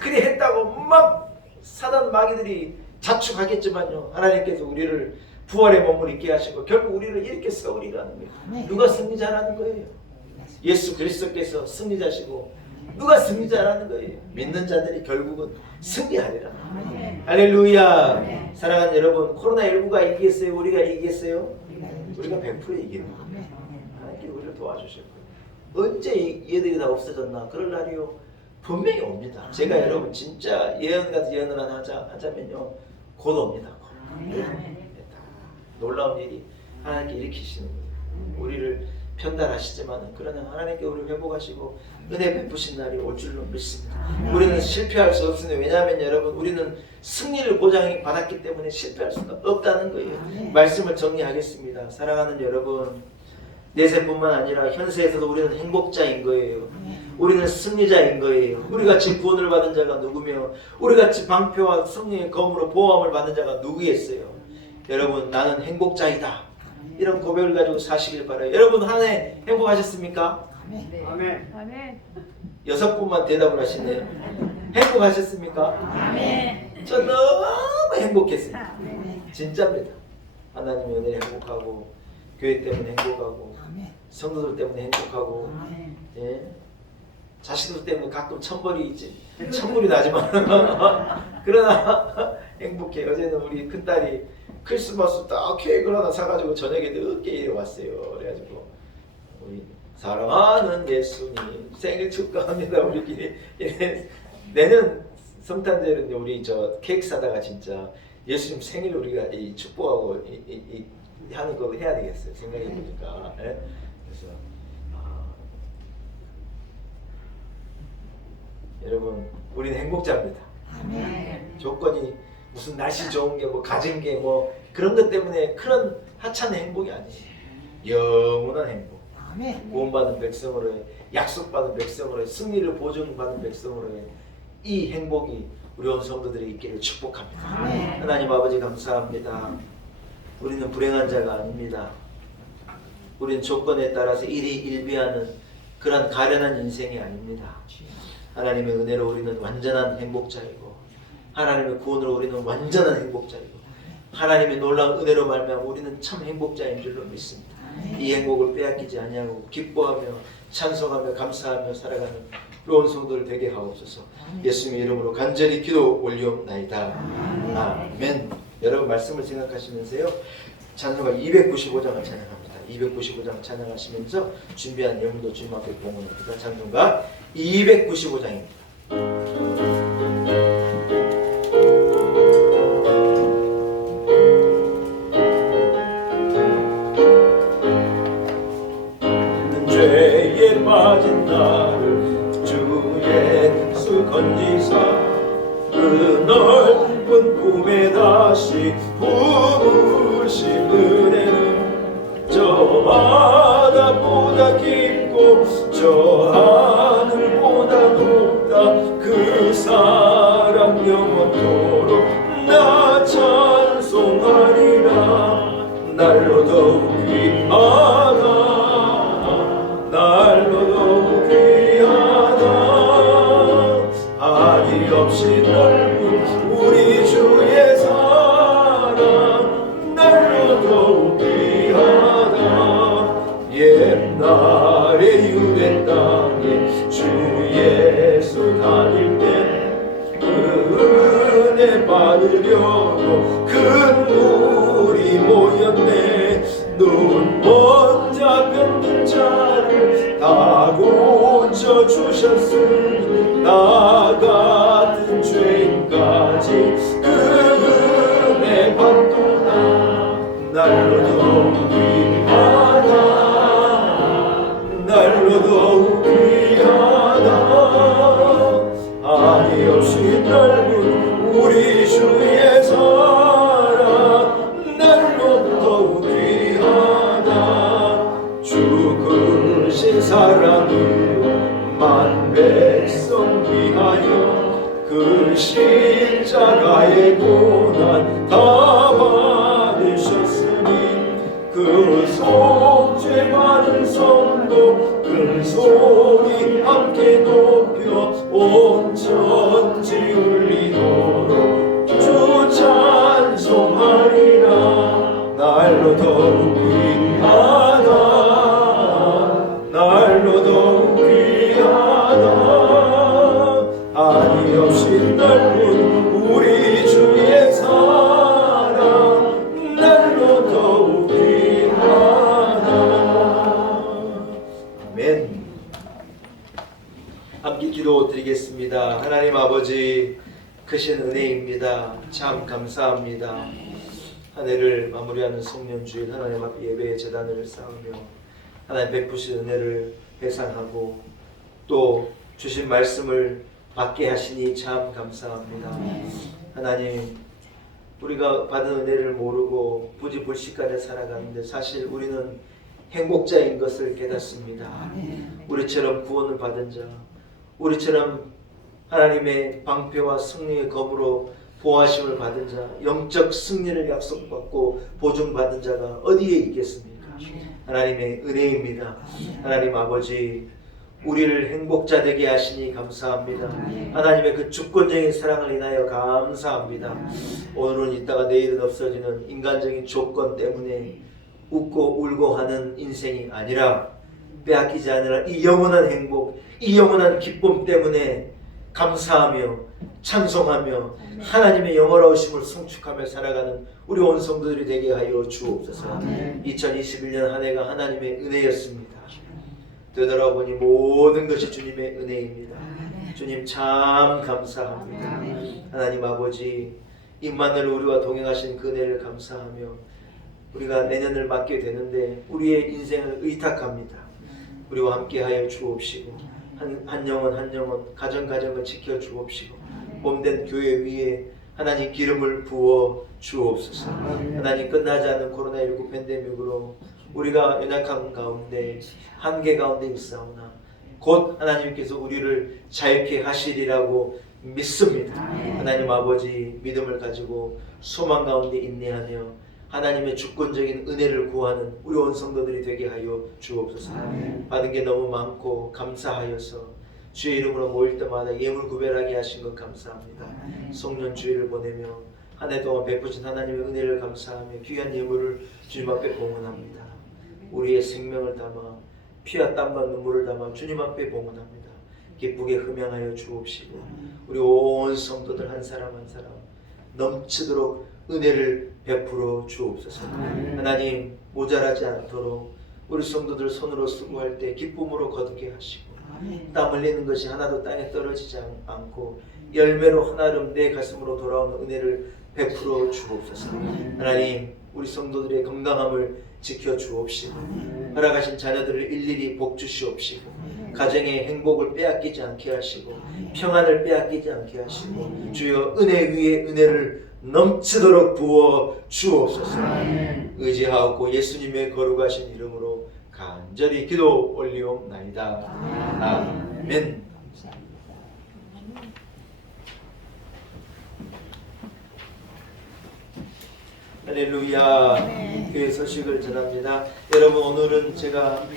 그리 했다고 막 사단 마귀들이 자축하겠지만요 하나님께서 우리를 부활의 몸을 있게 하시고 결국 우리를 이렇게 세우리라는 거예요. 누가 승리자라는 거예요? 예수 그리스도께서 승리자시고 누가 승리자라는 거예요? 믿는 자들이 결국은 승리하리라. 할렐루야. 사랑하는 여러분 코로나19가 이기겠어요? 우리가 이기겠어요? 우리가 100% 이기는 거예요. 하나님께 우리를 도와주실 거예요. 언제 얘들이 다 없어졌나? 그럴 날이요 분명히 옵니다. 제가 여러분 진짜 예언 같은 예언을 하자면요 곧 옵니다. 놀라운 일이 하나님께 일으키시는 거예요. 우리를 편달하시지만 그러나 하나님께 우리를 회복하시고 은혜 베푸신 날이 올 줄로 믿습니다. 우리는 실패할 수 없으니 왜냐하면 여러분 우리는 승리를 보장받았기 때문에 실패할 수가 없다는 거예요. 말씀을 정리하겠습니다. 사랑하는 여러분 내세뿐만 아니라 현세에서도 우리는 행복자인 거예요. 우리는 승리자인 거예요. 우리같이 구원을 받은 자가 누구며 우리같이 방패와 승리의 검으로 보호함을 받는 자가 누구겠어요. 여러분 나는 행복자이다. 이런 고백을 가지고 사시길 바라요. 여러분 한 해 행복하셨습니까? 아멘. 아멘. 6분만 대답을 하시네요. 행복하셨습니까? 아멘. 저 너무 행복했어요. 아멘. 진짜입니다. 하나님의 은혜에 행복하고 교회 때문에 행복하고 성도들 때문에 행복하고 예? 자식들 때문에 가끔 천벌이 있지. 천불이 나지만 그러나 행복해. 어제는 우리 큰딸이 크리스마스 딱 케이크를 하나 사가지고 저녁에 늦게 일에 왔어요. 그래가지고 우리 사랑하는 예수님 생일 축하합니다. 우리끼리 내년 성탄절은 우리 저 케이크 사다가 진짜 예수님 생일 우리가 이 축복하고 이 하는 거 해야 되겠어요. 생각해 보니까. 예? 그래서 여러분 우리는 행복자입니다. 조건이 무슨 날씨 좋은 게 뭐 가진 게 뭐 그런 것 때문에 그런 하찮은 행복이 아니에요. 영원한 행복. 구원받은 백성으로의 약속받은 백성으로의 승리를 보증받은 백성으로의 이 행복이 우리 온 성도들이 있기를 축복합니다. 하나님 아버지 감사합니다. 우리는 불행한 자가 아닙니다. 우리는 조건에 따라서 일희일비하는 그런 가련한 인생이 아닙니다. 하나님의 은혜로 우리는 완전한 행복자이고 하나님의 구원으로 우리는 완전한 행복자이고 하나님의 놀라운 은혜로 말미암아 우리는 참 행복자인 줄로 믿습니다. 이 행복을 빼앗기지 아니하고 기뻐하며 찬송하며 감사하며 살아가는 온 성도들 되게 하옵소서. 예수님의 이름으로 간절히 기도 올리옵나이다. 아멘. 여러분 말씀을 생각하시면서요. 찬송가 295장을 찬양합니다. 295장 찬양하시면서 준비한 예물도 주님 앞에 봉헌합니다. 찬송가 295장입니다. 죄에 빠진 나를 주 예수 건지사 그 넓은 꿈에 다시 부으신 은혜는 저 바다보다 깊고 저 하늘보다 높다. 그 사랑 영원토록 나 찬송하리라. 날로 더욱 귀하다. 날로 더욱 귀하다. 한이 없이 넓은 우리 주의 사랑 날로 더욱 귀하다. 옛날에 유대 땅에 주 예수 다닐 때 그 은혜 받으려고 큰 물이 모였네. 눈 먼저 병든 자를 다 고쳐주셨으니 나 같은 죄인까지 그 은혜 받도다. 날로 더욱 귀하다. 날로 더욱 귀하다. 한이 없이 넓은 우리 주의 사랑 날로 더욱 귀하다. 죽으신 사랑으로 만 백성 위하여 그 십자가의 고난 다 받으셨으니 그 속죄 많은 성도 큰 소리 함께 높여 온 천지 울리도록 주 찬송하리라. 날로 더욱 귀하다. 날로 더욱 귀하다. 한이 없이 넓은 우리 주의 사랑 날로 더욱 귀하다. 아멘. 함께 기도드리겠습니다. 하나님 아버지 크신 은혜입니다. 참 감사합니다. 한 해를 마무리하는 성년주일 하나님 앞에 예배의 제단을 쌓으며 하나님 베푸신 은혜를 회상하고 또 주신 말씀을 받게 하시니 참 감사합니다. 하나님 우리가 받은 은혜를 모르고 부지불식간에 살아가는데 사실 우리는 행복자인 것을 깨닫습니다. 우리처럼 구원을 받은 자, 우리처럼 하나님의 방패와 승리의 검으로 보호하심을 받은 자, 영적 승리를 약속받고 보증받은 자가 어디에 있겠습니까? 하나님의 은혜입니다. 하나님 아버지 우리를 행복자 되게 하시니 감사합니다. 하나님의 그 주권적인 사랑을 인하여 감사합니다. 오늘은 있다가 내일은 없어지는 인간적인 조건 때문에 웃고 울고 하는 인생이 아니라 빼앗기지 않으라 이 영원한 행복, 이 영원한 기쁨 때문에 감사하며 찬송하며 하나님의 영원하심을 성축하며 살아가는 우리 온 성도들이 되게 하여 주옵소서. 2021년 한 해가 하나님의 은혜였습니다. 되돌아보니 모든 것이 주님의 은혜입니다. 주님 참 감사합니다. 하나님 아버지, 임마누엘 우리와 동행하신 그 은혜를 감사하며 우리가 내년을 맞게 되는데 우리의 인생을 의탁합니다. 우리와 함께하여 주옵시고 한 영혼 한 영혼 가정을 지켜 주옵시고 몸된 교회 위에 하나님 기름을 부어 주옵소서. 하나님 끝나지 않는 코로나19 팬데믹으로 우리가 연약한 가운데 한계 가운데 있사오나 곧 하나님께서 우리를 자유케 하시리라고 믿습니다. 하나님 아버지, 믿음을 가지고 소망 가운데 인내하며 하나님의 주권적인 은혜를 구하는 우리 온 성도들이 되게 하여 주옵소서. 받은 게 너무 많고 감사하여서 주의 이름으로 모일 때마다 예물 구별하게 하신 것 감사합니다. 송년 주일을 보내며 한 해 동안 베푸신 하나님의 은혜를 감사하며 귀한 예물을 주님 앞에 봉헌합니다. 우리의 생명을 담아 피와 땀과 눈물을 담아 주님 앞에 봉헌합니다. 기쁘게 흠양하여 주옵시고 우리 온 성도들 한 사람 한 사람 넘치도록 은혜를 베풀어 주옵소서. 하나님, 모자라지 않도록 우리 성도들 손으로 수고할 때 기쁨으로 거두게 하시고 땀 흘리는 것이 하나도 땅에 떨어지지 않고 열매로 하나름 내 가슴으로 돌아오는 은혜를 베풀어 주옵소서. 하나님, 우리 성도들의 건강함을 지켜 주옵시고 허락하신 자녀들을 일일이 복 주시옵시고 가정의 행복을 빼앗기지 않게 하시고 평안을 빼앗기지 않게 하시고 주여 은혜 위에 은혜를 넘치도록 부어 주옵소서. 의지하옵고 예수님의 거룩하신 이름으로 간절히 기도 올리옵나이다. 아멘. 할렐루야. 교회 소식을 전합니다. 여러분, 오늘은 제가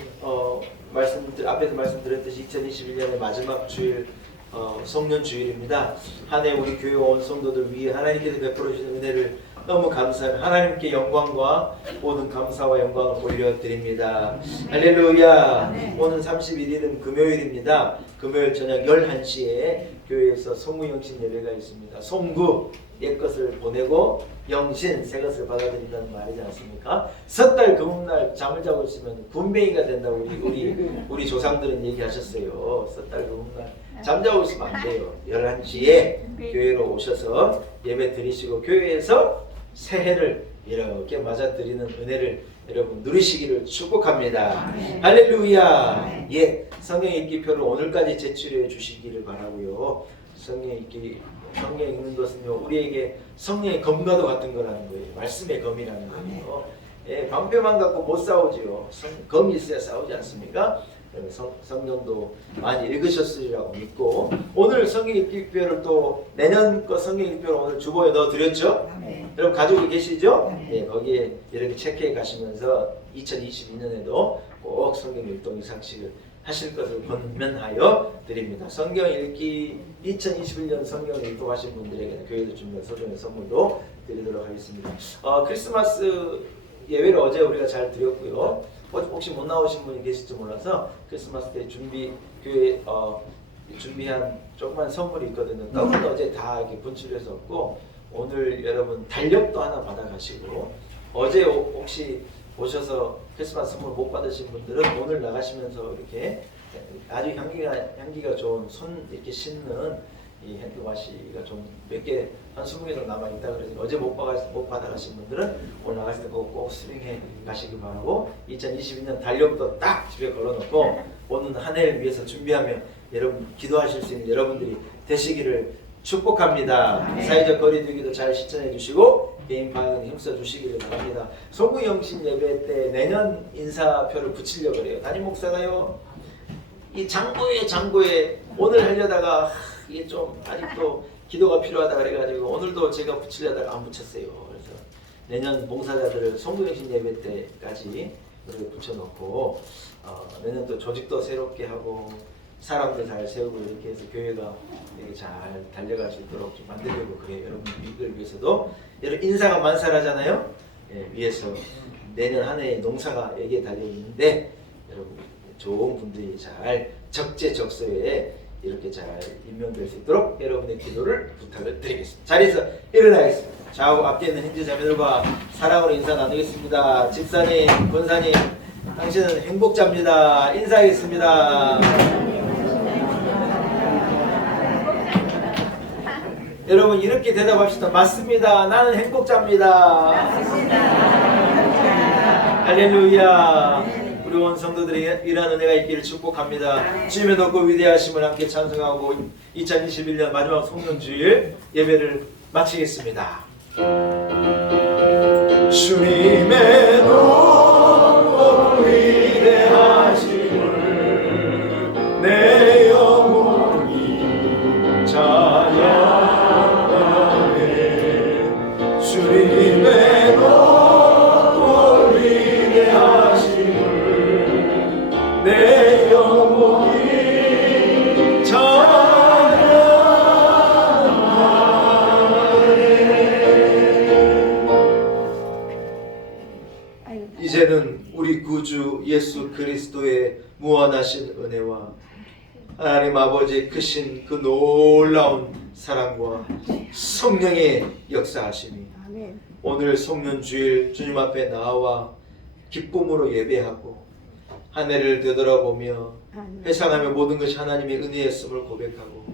앞에서 말씀드렸듯이 2021년의 마지막 주일 송년 주일입니다. 한 해 우리 교회 온 성도들 위해 하나님께서 베풀어 주신 은혜를 너무 감사합니다. 하나님께 영광과 모든 감사와 영광을 올려드립니다. 할렐루야. 오늘 31일은 금요일입니다. 금요일 저녁 11시에 교회에서 송구영신 예배가 있습니다. 송구 옛것을 보내고 영신 새것을 받아들인다는 말이지 않습니까? 섣달 금음날 잠을 자고 있으면 군뱅이가 된다고 우리 조상들은 얘기하셨어요. 섣달 금음날 잠자고 있으면 안 돼요. 11시에 교회로 오셔서 예배 드리시고 교회에서 새해를 이렇게 맞아드리는 은혜를 여러분 누리시기를 축복합니다. 할렐루야. 예, 성경 읽기표를 오늘까지 제출해 주시기를 바라고요. 성경 읽는 것은요, 우리에게 성령의 검과도 같은 거라는 거예요. 말씀의 검이라는 거예요. 예, 방패만 갖고 못 싸우지요. 검이 있어야 싸우지 않습니까? 성경도 많이 읽으셨으리라고 믿고, 오늘 성경 읽기표를 또 내년 거 성경 읽기표를 오늘 주보에 넣어 드렸죠? 여러분 가지고 계시죠? 네, 거기에 이렇게 체크해 가시면서 2022년에도 꼭 성경 율동 이상식을 하실 것을 권면하여 드립니다. 성경 읽기 2021년 성경 율동하신 분들에게는 교회에서 준비한 소정의 선물도 드리도록 하겠습니다. 크리스마스 예배를 어제 우리가 잘 드렸고요. 혹시 못 나오신 분이 계실지 몰라서 크리스마스 때 교회 준비한 조그만 선물이 있거든요. 떡은 어제 다 이렇게 분출해서 오늘 여러분 달력도 하나 받아가시고, 어제 혹시 오셔서 크리스마스 선물 못 받으신 분들은 오늘 나가시면서 이렇게 아주 향기가 좋은 손 이렇게 씻는 이 핸드워시가 좀 몇 개, 한 20개 정도 남아 있다 그래서 어제 못 받아가신 분들은 오늘 나가실 때 그거 꼭 수령해 가시기 바라고, 2022년 달력도 딱 집에 걸어놓고 오는 한 해를 위해서 준비하며 여러분 기도하실 수 있는 여러분들이 되시기를 축복합니다. 사회적 거리두기도 잘 실천해 주시고 개인 방역에 힘써 주시기를 바랍니다. 송구영신 예배 때 내년 인사표를 붙이려고 그래요. 담임 목사가요, 이 장고에 오늘 하려다가 이게 좀 아직도 기도가 필요하다 그래가지고 오늘도 제가 붙이려다가 안 붙였어요. 그래서 내년 봉사자들을 송구영신 예배 때까지 이렇게 붙여놓고 내년 또 조직도 새롭게 하고 사람들 잘 세우고 이렇게 해서 교회가 되게 잘 달려갈 수 있도록 좀 만들려고 그래요. 여러분 이걸 위해서도, 여러분 인사가 만살하잖아요. 예, 위해서 내년 한 해의 농사가 여기에 달려 있는데 여러분 좋은 분들이 잘 적재적소에 이렇게 잘 임명될 수 있도록 여러분의 기도를 부탁을 드리겠습니다. 자리에서 일어나겠습니다. 좌우 앞에 있는 형제 자매들과 사랑으로 인사 나누겠습니다. 집사님, 권사님, 당신은 행복자입니다. 인사하겠습니다. 여러분 이렇게 대답합시다. 맞습니다. 나는 행복자입니다. 할렐루야. 우리 온 성도들이 이러한 은혜가 있기를 축복합니다. 주님의 높고 위대하심을 함께 찬송하고 2021년 마지막 송년주일 예배를 마치겠습니다. 주님의 높고 위대하심을 내 영혼이 찬양하네. 주님의 높고 위대하심을 내 영혼이 찬양하네. 이제는 우리 구주 예수 그리스도의 무한하신 은혜와 하나님 아버지의 크신 그 놀라운 사랑과 성령의 역사하심이 오늘 송년주일 주님 앞에 나와 기쁨으로 예배하고 한 해를 되돌아보며 회상하며 모든 것이 하나님의 은혜였음을 고백하고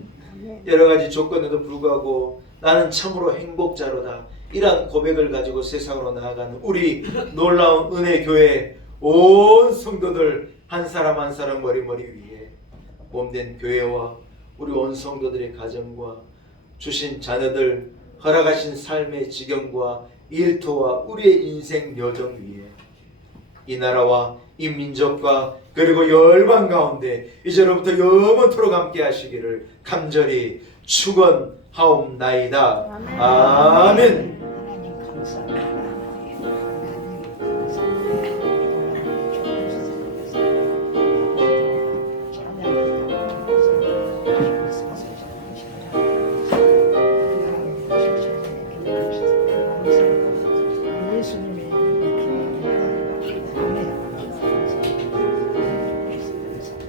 여러 가지 조건에도 불구하고 나는 참으로 행복자로다, 이러한 고백을 가지고 세상으로 나아가는 우리 놀라운 은혜교회 온 성도들 한 사람 한 사람 머리머리 위에 몸된 교회와 우리 온 성도들의 가정과 주신 자녀들 허락하신 삶의 지경과 일터와 우리의 인생 여정 위에 이 나라와 이 민족과 그리고 열방 가운데 이제로부터 영원토록 함께 하시기를 간절히 축원하옵나이다. 아멘. 하나님 감사합니다.